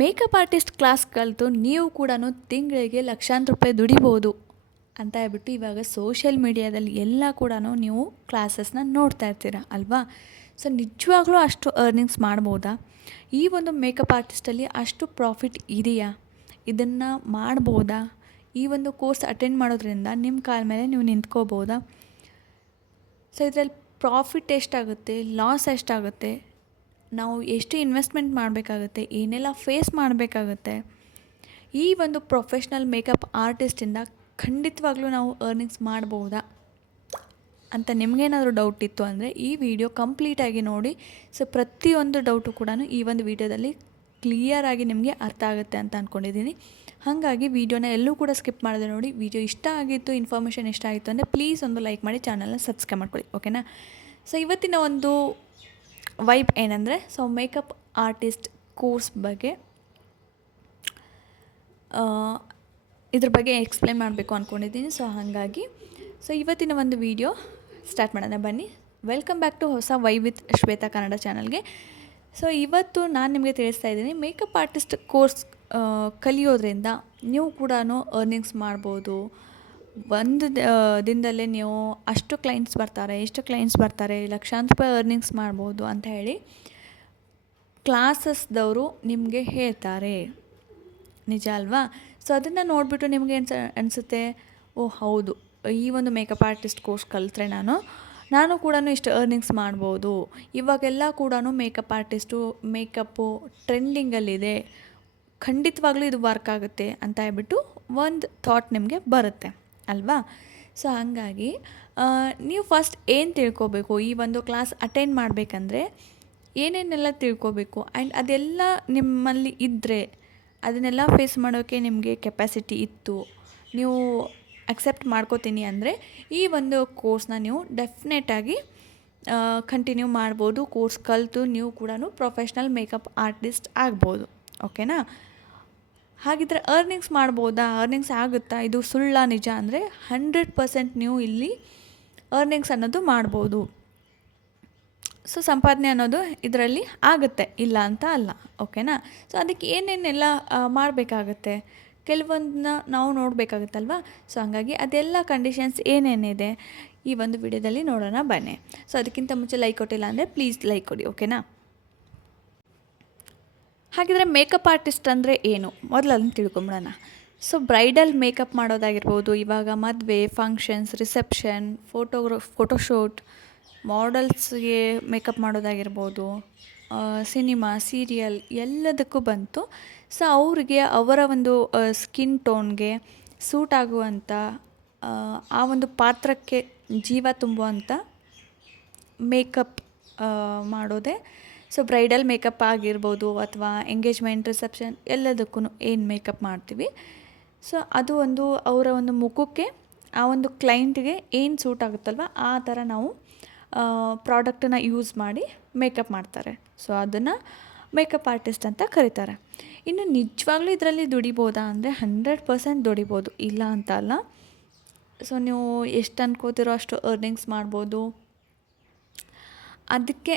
Makeup artist class ಕಲಿತು ನೀವು ಕೂಡ ತಿಂಗಳಿಗೆ ಲಕ್ಷಾಂತರ ರೂಪಾಯಿ ದುಡಿಬೋದು ಅಂತ ಹೇಳ್ಬಿಟ್ಟು ಇವಾಗ ಸೋಷಿಯಲ್ ಮೀಡಿಯಾದಲ್ಲಿ ಎಲ್ಲ ಕೂಡ ನೀವು ಕ್ಲಾಸಸ್ನ ನೋಡ್ತಾ ಇರ್ತೀರ ಅಲ್ವಾ. ಸೊ ನಿಜವಾಗ್ಲೂ ಅಷ್ಟು ಅರ್ನಿಂಗ್ಸ್ ಮಾಡ್ಬೋದಾ? ಈ ಒಂದು ಮೇಕಪ್ ಆರ್ಟಿಸ್ಟಲ್ಲಿ ಅಷ್ಟು ಪ್ರಾಫಿಟ್ ಇದೆಯಾ? ಇದನ್ನು ಮಾಡ್ಬೋದಾ? ಈ ಒಂದು ಕೋರ್ಸ್ ಅಟೆಂಡ್ ಮಾಡೋದ್ರಿಂದ ನಿಮ್ಮ ಕಾಲ ಮೇಲೆ ನೀವು ನಿಂತ್ಕೋಬೋದಾ? ಸೊ ಇದರಲ್ಲಿ ಪ್ರಾಫಿಟ್ ಎಷ್ಟಾಗುತ್ತೆ, ಲಾಸ್ ಎಷ್ಟಾಗುತ್ತೆ, ನಾವು ಎಷ್ಟು ಇನ್ವೆಸ್ಟ್ಮೆಂಟ್ ಮಾಡಬೇಕಾಗುತ್ತೆ, ಏನೆಲ್ಲ ಫೇಸ್ ಮಾಡಬೇಕಾಗುತ್ತೆ, ಈ ಒಂದು ಪ್ರೊಫೆಷ್ನಲ್ ಮೇಕಪ್ ಆರ್ಟಿಸ್ಟಿಂದ ಖಂಡಿತವಾಗ್ಲೂ ನಾವು ಅರ್ನಿಂಗ್ಸ್ ಮಾಡ್ಬೋದಾ ಅಂತ ನಿಮಗೇನಾದರೂ ಡೌಟ್ ಇತ್ತು ಅಂದರೆ ಈ ವಿಡಿಯೋ ಕಂಪ್ಲೀಟಾಗಿ ನೋಡಿ. ಸೊ ಪ್ರತಿಯೊಂದು ಡೌಟು ಕೂಡ ಈ ಒಂದು ವಿಡಿಯೋದಲ್ಲಿ ಕ್ಲಿಯರಾಗಿ ನಿಮಗೆ ಅರ್ಥ ಆಗುತ್ತೆ ಅಂತ ಅಂದ್ಕೊಂಡಿದ್ದೀನಿ. ಹಾಗಾಗಿ ವಿಡಿಯೋನ ಎಲ್ಲೂ ಕೂಡ ಸ್ಕಿಪ್ ಮಾಡಿದೆ ನೋಡಿ. ವಿಡಿಯೋ ಇಷ್ಟ ಆಗಿತ್ತು, ಇನ್ಫಾರ್ಮೇಷನ್ ಇಷ್ಟ ಆಯಿತು ಅಂದರೆ ಪ್ಲೀಸ್ ಒಂದು ಲೈಕ್ ಮಾಡಿ, ಚಾನಲ್ನ ಸಬ್ಸ್ಕ್ರೈಬ್ ಮಾಡ್ಕೊಳ್ಳಿ, ಓಕೆನಾ. ಸೊ ಇವತ್ತಿನ ಒಂದು ವೈಬ್ ಏನಂದರೆ, ಸೊ ಮೇಕಪ್ ಆರ್ಟಿಸ್ಟ್ ಕೋರ್ಸ್ ಬಗ್ಗೆ ಇದ್ರ ಬಗ್ಗೆ ಎಕ್ಸ್ಪ್ಲೇನ್ ಮಾಡಬೇಕು ಅಂದ್ಕೊಂಡಿದ್ದೀನಿ. ಸೊ ಹಾಗಾಗಿ ಇವತ್ತಿನ ಒಂದು ವಿಡಿಯೋ ಸ್ಟಾರ್ಟ್ ಮಾಡೋಣ ಬನ್ನಿ. ವೆಲ್ಕಮ್ ಬ್ಯಾಕ್ ಟು ಹೊಸ ವೈಬ್ ವಿತ್ ಶ್ವೇತಾ ಕನ್ನಡ ಚಾನಲ್ಗೆ. ಸೊ ಇವತ್ತು ನಾನು ನಿಮಗೆ ತಿಳಿಸ್ತಾ ಇದ್ದೀನಿ, ಮೇಕಪ್ ಆರ್ಟಿಸ್ಟ್ ಕೋರ್ಸ್ ಕಲಿಯೋದ್ರಿಂದ ನೀವು ಕೂಡ ಅರ್ನಿಂಗ್ಸ್ ಮಾಡ್ಬೋದು. ಒಂದು ದಿನದಲ್ಲೇ ನೀವು ಅಷ್ಟು ಕ್ಲೈಂಟ್ಸ್ ಬರ್ತಾರೆ, ಎಷ್ಟು ಕ್ಲೈಂಟ್ಸ್ ಬರ್ತಾರೆ, ಲಕ್ಷಾಂತರ ರೂಪಾಯಿ ಅರ್ನಿಂಗ್ಸ್ ಮಾಡ್ಬೋದು ಅಂತ ಹೇಳಿ ಕ್ಲಾಸಸ್ದವರು ನಿಮಗೆ ಹೇಳ್ತಾರೆ. ನಿಜ ಅಲ್ವಾ? ಸೊ ಅದನ್ನು ನೋಡಿಬಿಟ್ಟು ನಿಮಗೆ ಅನಿಸುತ್ತೆ, ಓ ಹೌದು, ಈ ಒಂದು ಮೇಕಪ್ ಆರ್ಟಿಸ್ಟ್ ಕೋರ್ಸ್ ಕಲಿತ್ರೆ ನಾನು ಕೂಡ ಇಷ್ಟು ಅರ್ನಿಂಗ್ಸ್ ಮಾಡ್ಬೋದು. ಇವಾಗೆಲ್ಲ ಕೂಡ ಮೇಕಪ್ ಆರ್ಟಿಸ್ಟು, ಮೇಕಪ್ಪು ಟ್ರೆಂಡಿಂಗಲ್ಲಿದೆ, ಖಂಡಿತವಾಗ್ಲೂ ಇದು ವರ್ಕ್ ಆಗುತ್ತೆ ಅಂತ ಹೇಳ್ಬಿಟ್ಟು ಒಂದು ಥಾಟ್ ನಿಮಗೆ ಬರುತ್ತೆ ಅಲ್ವಾ. ಸೊ ಹಾಗಾಗಿ ನೀವು ಫಸ್ಟ್ ಏನು ತಿಳ್ಕೊಬೇಕು, ಈ ಒಂದು ಕ್ಲಾಸ್ ಅಟೆಂಡ್ ಮಾಡಬೇಕಂದ್ರೆ ಏನೇನೆಲ್ಲ ತಿಳ್ಕೊಬೇಕು, ಆ್ಯಂಡ್ ಅದೆಲ್ಲ ನಿಮ್ಮಲ್ಲಿ ಇದ್ದರೆ, ಅದನ್ನೆಲ್ಲ ಫೇಸ್ ಮಾಡೋಕ್ಕೆ ನಿಮಗೆ ಕೆಪಾಸಿಟಿ ಇತ್ತು, ನೀವು ಅಕ್ಸೆಪ್ಟ್ ಮಾಡ್ಕೋತೀನಿ ಅಂದರೆ ಈ ಒಂದು ಕೋರ್ಸ್ನ ನೀವು ಡೆಫಿನೆಟಾಗಿ ಕಂಟಿನ್ಯೂ ಮಾಡ್ಬೋದು. ಕೋರ್ಸ್ ಕಲಿತು ನೀವು ಕೂಡ ಪ್ರೊಫೆಷ್ನಲ್ ಮೇಕಪ್ ಆರ್ಟಿಸ್ಟ್ ಆಗ್ಬೋದು, ಓಕೆನಾ. ಹಾಗಿದ್ರೆ ಅರ್ನಿಂಗ್ಸ್ ಮಾಡ್ಬೋದಾ, ಅರ್ನಿಂಗ್ಸ್ ಆಗುತ್ತಾ, ಇದು ಸುಳ್ಳ ನಿಜ ಅಂದರೆ 100% ನೀವು ಇಲ್ಲಿ ಅರ್ನಿಂಗ್ಸ್ ಅನ್ನೋದು ಮಾಡ್ಬೋದು. ಸೊ ಸಂಪಾದನೆ ಅನ್ನೋದು ಇದರಲ್ಲಿ ಆಗುತ್ತೆ, ಇಲ್ಲ ಅಂತ ಅಲ್ಲ, ಓಕೆನಾ. ಸೊ ಅದಕ್ಕೆ ಏನೇನೆಲ್ಲ ಮಾಡಬೇಕಾಗತ್ತೆ, ಕೆಲವೊಂದನ್ನ ನಾವು ನೋಡಬೇಕಾಗುತ್ತಲ್ವ. ಸೊ ಹಾಗಾಗಿ ಅದೆಲ್ಲ ಕಂಡೀಷನ್ಸ್ ಏನೇನಿದೆ ಈ ಒಂದು ವಿಡಿಯೋದಲ್ಲಿ ನೋಡೋಣ ಬನ್ನಿ. ಸೊ ಅದಕ್ಕಿಂತ ಮುಂಚೆ ಲೈಕ್ ಕೊಟ್ಟಿಲ್ಲ ಅಂದರೆ ಪ್ಲೀಸ್ ಲೈಕ್ ಕೊಡಿ, ಓಕೆನಾ. ಹಾಗಿದ್ರೆ ಮೇಕಪ್ ಆರ್ಟಿಸ್ಟ್ ಅಂದರೆ ಏನು, ಮೊದಲು ಅದನ್ನು ತಿಳ್ಕೊಂಬಿಡೋಣ. ಸೊ ಬ್ರೈಡಲ್ ಮೇಕಪ್ ಮಾಡೋದಾಗಿರ್ಬೋದು, ಇವಾಗ ಮದುವೆ, ಫಂಕ್ಷನ್ಸ್, ರಿಸೆಪ್ಷನ್, ಫೋಟೋಶೂಟ್, ಮಾಡಲ್ಸ್ಗೆ ಮೇಕಪ್ ಮಾಡೋದಾಗಿರ್ಬೋದು, ಸಿನಿಮಾ, ಸೀರಿಯಲ್ ಎಲ್ಲದಕ್ಕೂ ಬಂತು. ಸೊ ಅವರಿಗೆ ಅವರ ಒಂದು ಸ್ಕಿನ್ ಟೋನ್ಗೆ ಸೂಟ್ ಆಗುವಂಥ, ಆ ಒಂದು ಪಾತ್ರಕ್ಕೆ ಜೀವ ತುಂಬುವಂಥ ಮೇಕಪ್ ಮಾಡೋದೇ ಸೊ ಬ್ರೈಡಲ್ ಮೇಕಪ್ ಆಗಿರ್ಬೋದು, ಅಥವಾ ಎಂಗೇಜ್ಮೆಂಟ್, ರಿಸೆಪ್ಷನ್ ಎಲ್ಲದಕ್ಕೂ ಏನು ಮೇಕಪ್ ಮಾಡ್ತೀವಿ, ಸೊ ಅದು ಒಂದು ಅವರ ಒಂದು ಮುಖಕ್ಕೆ, ಆ ಒಂದು ಕ್ಲೈಂಟ್ಗೆ ಏನು ಸೂಟ್ ಆಗುತ್ತಲ್ವ ಆ ಥರ ನಾವು ಪ್ರಾಡಕ್ಟನ್ನು ಯೂಸ್ ಮಾಡಿ ಮೇಕಪ್ ಮಾಡ್ತಾರೆ. ಸೊ ಅದನ್ನು ಮೇಕಪ್ ಆರ್ಟಿಸ್ಟ್ ಅಂತ ಕರೀತಾರೆ. ಇನ್ನು ನಿಜವಾಗ್ಲೂ ಇದರಲ್ಲಿ ದುಡಿಬೋದಾ ಅಂದರೆ 100% ದುಡಿಬೋದು, ಇಲ್ಲ ಅಂತ ಅಲ್ಲ. ಸೊ ನೀವು ಎಷ್ಟು ಅನ್ಕೋತಿರೋ ಅಷ್ಟು ಅರ್ನಿಂಗ್ಸ್ ಮಾಡ್ಬೋದು. ಅದಕ್ಕೆ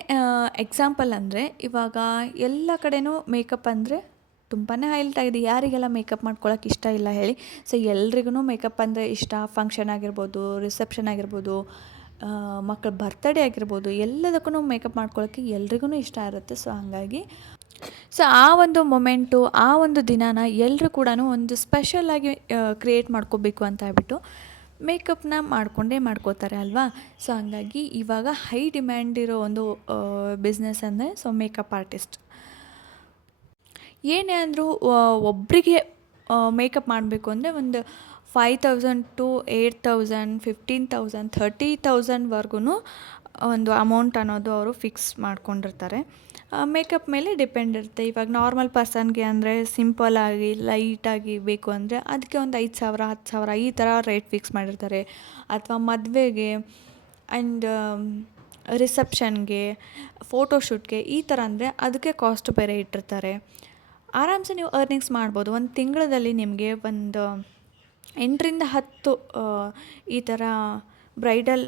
ಎಕ್ಸಾಂಪಲ್ ಅಂದರೆ, ಇವಾಗ ಎಲ್ಲ ಕಡೆನೂ ಮೇಕಪ್ ಅಂದರೆ ತುಂಬಾ ಹೈಲೈಟ್ ಆಗಿದೆ. ಯಾರಿಗೆಲ್ಲ ಮೇಕಪ್ ಮಾಡ್ಕೊಳ್ಳೋಕೆ ಇಷ್ಟ ಇಲ್ಲ ಹೇಳಿ. ಸೊ ಎಲ್ರಿಗೂ ಮೇಕಪ್ ಅಂದರೆ ಇಷ್ಟ. ಫಂಕ್ಷನ್ ಆಗಿರ್ಬೋದು, ರಿಸೆಪ್ಷನ್ ಆಗಿರ್ಬೋದು, ಮಕ್ಕಳ ಬರ್ತಡೇ ಆಗಿರ್ಬೋದು, ಎಲ್ಲದಕ್ಕೂ ಮೇಕಪ್ ಮಾಡ್ಕೊಳ್ಳೋಕ್ಕೆ ಎಲ್ರಿಗೂ ಇಷ್ಟ ಇರುತ್ತೆ. ಸೊ ಹಾಗಾಗಿ ಆ ಒಂದು ಮೊಮೆಂಟು, ಆ ಒಂದು ದಿನಾನ ಎಲ್ಲರೂ ಕೂಡ ಒಂದು ಸ್ಪೆಷಲಾಗಿ ಕ್ರಿಯೇಟ್ ಮಾಡ್ಕೋಬೇಕು ಅಂತ ಹೇಳ್ಬಿಟ್ಟು ಮೇಕಪ್ನ ಮಾಡ್ಕೋತಾರೆ ಅಲ್ವಾ. ಸೊ ಹಾಗಾಗಿ ಇವಾಗ ಹೈ ಡಿಮ್ಯಾಂಡ್ ಇರೋ ಒಂದು ಬಿಸ್ನೆಸ್ ಅಂದರೆ ಸೊ ಮೇಕಪ್ ಆರ್ಟಿಸ್ಟ್. ಏನೇ ಅಂದರೂ ಒಬ್ಬರಿಗೆ ಮೇಕಪ್ ಮಾಡಬೇಕು ಅಂದರೆ ಒಂದು 5,000 to 8,000, 15,000, 30,000ವರೆಗೂ ಒಂದು ಅಮೌಂಟ್ ಅನ್ನೋದು ಅವರು ಫಿಕ್ಸ್ ಮಾಡ್ಕೊಂಡಿರ್ತಾರೆ. ಮೇಕಪ್ ಮೇಲೆ ಡಿಪೆಂಡ್ ಇರುತ್ತೆ. ಇವಾಗ ನಾರ್ಮಲ್ ಪರ್ಸನ್ಗೆ ಅಂದರೆ ಸಿಂಪಲ್ಲಾಗಿ, ಲೈಟಾಗಿ ಬೇಕು ಅಂದರೆ ಅದಕ್ಕೆ ಒಂದು 5,000, 10,000 ಈ ಥರ ರೇಟ್ ಫಿಕ್ಸ್ ಮಾಡಿರ್ತಾರೆ. ಅಥವಾ ಮದುವೆಗೆ ಆ್ಯಂಡ್ ರಿಸೆಪ್ಷನ್ಗೆ, ಫೋಟೋಶೂಟ್ಗೆ ಈ ಥರ ಅಂದರೆ ಅದಕ್ಕೆ ಕಾಸ್ಟ್ ಬೇರೆ ಇಟ್ಟಿರ್ತಾರೆ. ಆರಾಮ್ಸೆ ನೀವು ಅರ್ನಿಂಗ್ಸ್ ಮಾಡ್ಬೋದು. ಒಂದು ತಿಂಗಳಲ್ಲಿ ನಿಮಗೆ ಒಂದು 8ರಿಂದ 10 ಈ ಥರ ಬ್ರೈಡಲ್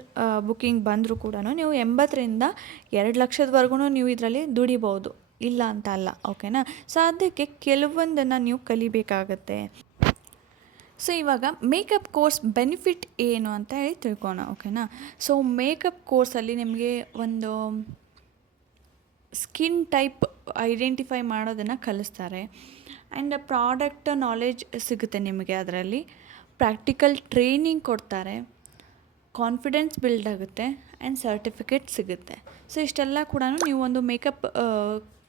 ಬುಕ್ಕಿಂಗ್ ಬಂದರೂ ಕೂಡ ನೀವು 80ರಿಂದ 2 ಲಕ್ಷದವರೆಗೂ ನೀವು ಇದರಲ್ಲಿ ದುಡಿಬೋದು. ಇಲ್ಲ ಅಂತ ಅಲ್ಲ, ಓಕೆನಾ. ಸೊ ಅದಕ್ಕೆ ಕೆಲವೊಂದನ್ನು ನೀವು ಕಲಿಬೇಕಾಗತ್ತೆ. ಸೊ ಇವಾಗ ಮೇಕಪ್ ಕೋರ್ಸ್ ಬೆನಿಫಿಟ್ ಏನು ಅಂತ ಹೇಳಿ ತಿಳ್ಕೋಣ, ಓಕೆನಾ. ಸೊ ಮೇಕಪ್ ಕೋರ್ಸಲ್ಲಿ ನಿಮಗೆ ಒಂದು ಸ್ಕಿನ್ ಟೈಪ್ ಐಡೆಂಟಿಫೈ ಮಾಡೋದನ್ನು ಕಲಿಸ್ತಾರೆ. ಆ್ಯಂಡ್ ಪ್ರಾಡಕ್ಟ್ ನಾಲೆಜ್ ಸಿಗುತ್ತೆ ನಿಮಗೆ ಅದರಲ್ಲಿ. ಪ್ರಾಕ್ಟಿಕಲ್ ಟ್ರೈನಿಂಗ್ ಕೊಡ್ತಾರೆ, ಕಾನ್ಫಿಡೆನ್ಸ್ ಬಿಲ್ಡ್ ಆಗುತ್ತೆ ಆ್ಯಂಡ್ ಸರ್ಟಿಫಿಕೇಟ್ ಸಿಗುತ್ತೆ. ಸೊ ಇಷ್ಟೆಲ್ಲ ಕೂಡ ನೀವು ಒಂದು ಮೇಕಪ್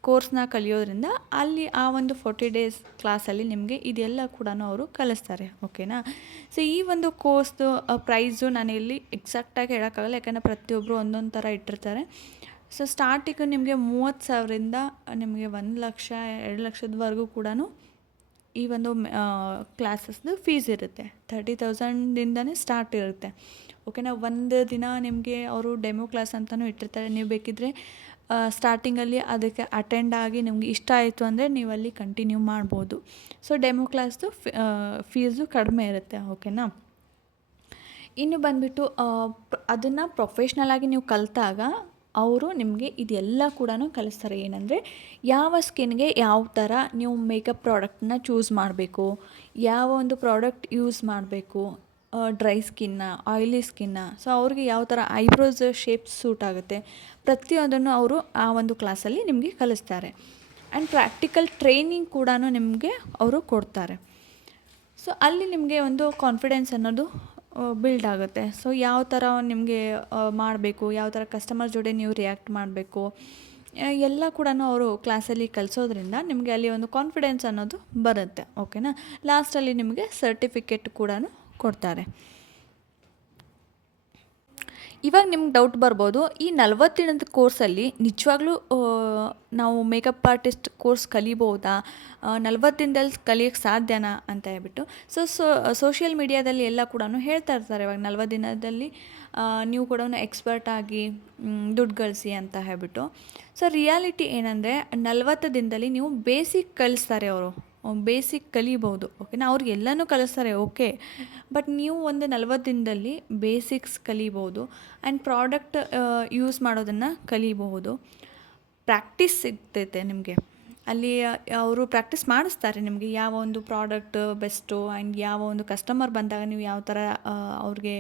ಕೋರ್ಸ್ನ ಕಲಿಯೋದ್ರಿಂದ ಅಲ್ಲಿ ಆ ಒಂದು 40 ಡೇಸ್ ಕ್ಲಾಸಲ್ಲಿ ನಿಮಗೆ ಇದೆಲ್ಲ ಕೂಡ ಅವರು ಕಲಿಸ್ತಾರೆ, ಓಕೆನಾ. ಸೊ ಈ ಒಂದು ಕೋರ್ಸ್ದು ಪ್ರೈಸು ನಾನು ಇಲ್ಲಿ ಎಕ್ಸಾಕ್ಟಾಗಿ ಹೇಳೋಕ್ಕಾಗಲ್ಲ, ಯಾಕಂದರೆ ಪ್ರತಿಯೊಬ್ಬರು ಒಂದೊಂದು ಥರ ಇಟ್ಟಿರ್ತಾರೆ. ಸೊ ಸ್ಟಾರ್ಟಿಂಗು ನಿಮಗೆ 30,000ರಿಂದ ನಿಮಗೆ 1,00,000 2,00,000ದವರೆಗೂ ಕೂಡ ಈ ಒಂದು ಕ್ಲಾಸಸ್ದು ಫೀಸ್ ಇರುತ್ತೆ. 30,000ದಿಂದನೇ ಸ್ಟಾರ್ಟ್ ಇರುತ್ತೆ, ಓಕೆನಾ. ಒಂದು ದಿನ ನಿಮಗೆ ಅವರು ಡೆಮೋ ಕ್ಲಾಸ್ ಅಂತಲೂ ಇಟ್ಟಿರ್ತಾರೆ. ನೀವು ಬೇಕಿದ್ದರೆ ಸ್ಟಾರ್ಟಿಂಗಲ್ಲಿ ಅದಕ್ಕೆ ಅಟೆಂಡ್ ಆಗಿ ನಿಮ್ಗೆ ಇಷ್ಟ ಆಯಿತು ಅಂದರೆ ನೀವು ಅಲ್ಲಿ ಕಂಟಿನ್ಯೂ ಮಾಡ್ಬೋದು. ಸೊ ಡೆಮೋ ಕ್ಲಾಸ್ದು ಫೀಸು ಕಡಿಮೆ ಇರುತ್ತೆ, ಓಕೆನಾ. ಇನ್ನು ಬಂದುಬಿಟ್ಟು ಅದನ್ನು ಪ್ರೊಫೆಷ್ನಲಾಗಿ ನೀವು ಕಲಿತಾಗ ಅವರು ನಿಮಗೆ ಇದೆಲ್ಲ ಕೂಡ ಕಲಿಸ್ತಾರೆ. ಏನಂದರೆ ಯಾವ ಸ್ಕಿನ್ಗೆ ಯಾವ ಥರ ನೀವು ಮೇಕಪ್ ಪ್ರಾಡಕ್ಟನ್ನ ಚೂಸ್ ಮಾಡಬೇಕು, ಯಾವ ಒಂದು ಪ್ರಾಡಕ್ಟ್ ಯೂಸ್ ಮಾಡಬೇಕು, ಡ್ರೈ ಸ್ಕಿನ್ನ, ಆಯಿಲಿ ಸ್ಕಿನ್ನ, ಸೊ ಅವ್ರಿಗೆ ಯಾವ ಥರ ಐಬ್ರೋಸ್ ಶೇಪ್ಸ್ ಸೂಟ್ ಆಗುತ್ತೆ, ಪ್ರತಿಯೊಂದನ್ನು ಅವರು ಆ ಒಂದು ಕ್ಲಾಸಲ್ಲಿ ನಿಮಗೆ ಕಲಿಸ್ತಾರೆ. ಆ್ಯಂಡ್ ಪ್ರಾಕ್ಟಿಕಲ್ ಟ್ರೈನಿಂಗ್ ಕೂಡ ನಿಮಗೆ ಅವರು ಕೊಡ್ತಾರೆ. ಸೊ ಅಲ್ಲಿ ನಿಮಗೆ ಒಂದು ಕಾನ್ಫಿಡೆನ್ಸ್ ಅನ್ನೋದು ಬಿಲ್ಡ್ ಆಗುತ್ತೆ. ಸೊ ಯಾವ ಥರ ನಿಮಗೆ ಮಾಡಬೇಕು, ಯಾವ ಥರ ಕಸ್ಟಮರ್ ಜೊತೆ ನೀವು ರಿಯಾಕ್ಟ್ ಮಾಡಬೇಕು, ಎಲ್ಲ ಕೂಡ ಅವರು ಕ್ಲಾಸಲ್ಲಿ ಕಲಿಸೋದ್ರಿಂದ ನಿಮಗೆ ಅಲ್ಲಿ ಒಂದು ಕಾನ್ಫಿಡೆನ್ಸ್ ಅನ್ನೋದು ಬರುತ್ತೆ, ಓಕೆನಾ. ಲಾಸ್ಟಲ್ಲಿ ನಿಮಗೆ ಸರ್ಟಿಫಿಕೇಟ್ ಕೂಡ ಕೊಡ್ತಾರೆ. ಇವಾಗ ನಿಮ್ಗೆ ಡೌಟ್ ಬರ್ಬೋದು, ಈ 40 ದಿನದ ಕೋರ್ಸಲ್ಲಿ ನಿಜವಾಗ್ಲೂ ನಾವು ಮೇಕಪ್ ಆರ್ಟಿಸ್ಟ್ ಕೋರ್ಸ್ ಕಲಿಬೋದಾ, 40 ದಿನದಲ್ಲಿ ಕಲಿಯೋಕ್ಕೆ ಸಾಧ್ಯನಾ ಅಂತ ಹೇಳ್ಬಿಟ್ಟು. ಸೋಷಿಯಲ್ ಮೀಡಿಯಾದಲ್ಲಿ ಎಲ್ಲ ಕೂಡ ಹೇಳ್ತಾ ಇರ್ತಾರೆ, ಇವಾಗ 40 ದಿನದಲ್ಲಿ ನೀವು ಕೂಡ ಎಕ್ಸ್ಪರ್ಟ್ ಆಗಿ ದುಡ್ಡು ಗಳಿಸಿ ಅಂತ ಹೇಳ್ಬಿಟ್ಟು. ಸೊ ರಿಯಾಲಿಟಿ ಏನಂದರೆ 40 ದಿನದಲ್ಲಿ ನೀವು ಬೇಸಿಕ್ ಕಲಿಸ್ತಾರೆ ಅವರು, ಬೇಸಿಕ್ ಕಲಿಬೋದು, ಓಕೆನಾ. ಅವ್ರಿಗೆ ಎಲ್ಲನೂ ಕಲಿಸ್ತಾರೆ, ಓಕೆ. ಬಟ್ ನೀವು ಒಂದು 40 ದಿನದಲ್ಲಿ ಬೇಸಿಕ್ಸ್ ಕಲಿಬೋದು ಆ್ಯಂಡ್ ಪ್ರಾಡಕ್ಟ್ ಯೂಸ್ ಮಾಡೋದನ್ನು ಕಲಿಬಹುದು. ಪ್ರಾಕ್ಟೀಸ್ ಸಿಗ್ತೈತೆ ನಿಮಗೆ ಅಲ್ಲಿ. ಅವರು ಪ್ರಾಕ್ಟೀಸ್ ಮಾಡಿಸ್ತಾರೆ ನಿಮಗೆ ಯಾವ ಒಂದು ಪ್ರಾಡಕ್ಟ್ ಬೆಸ್ಟು ಆ್ಯಂಡ್ ಯಾವ ಒಂದು ಕಸ್ಟಮರ್ ಬಂದಾಗ ನೀವು ಯಾವ ಥರ ಅವ್ರಿಗೆ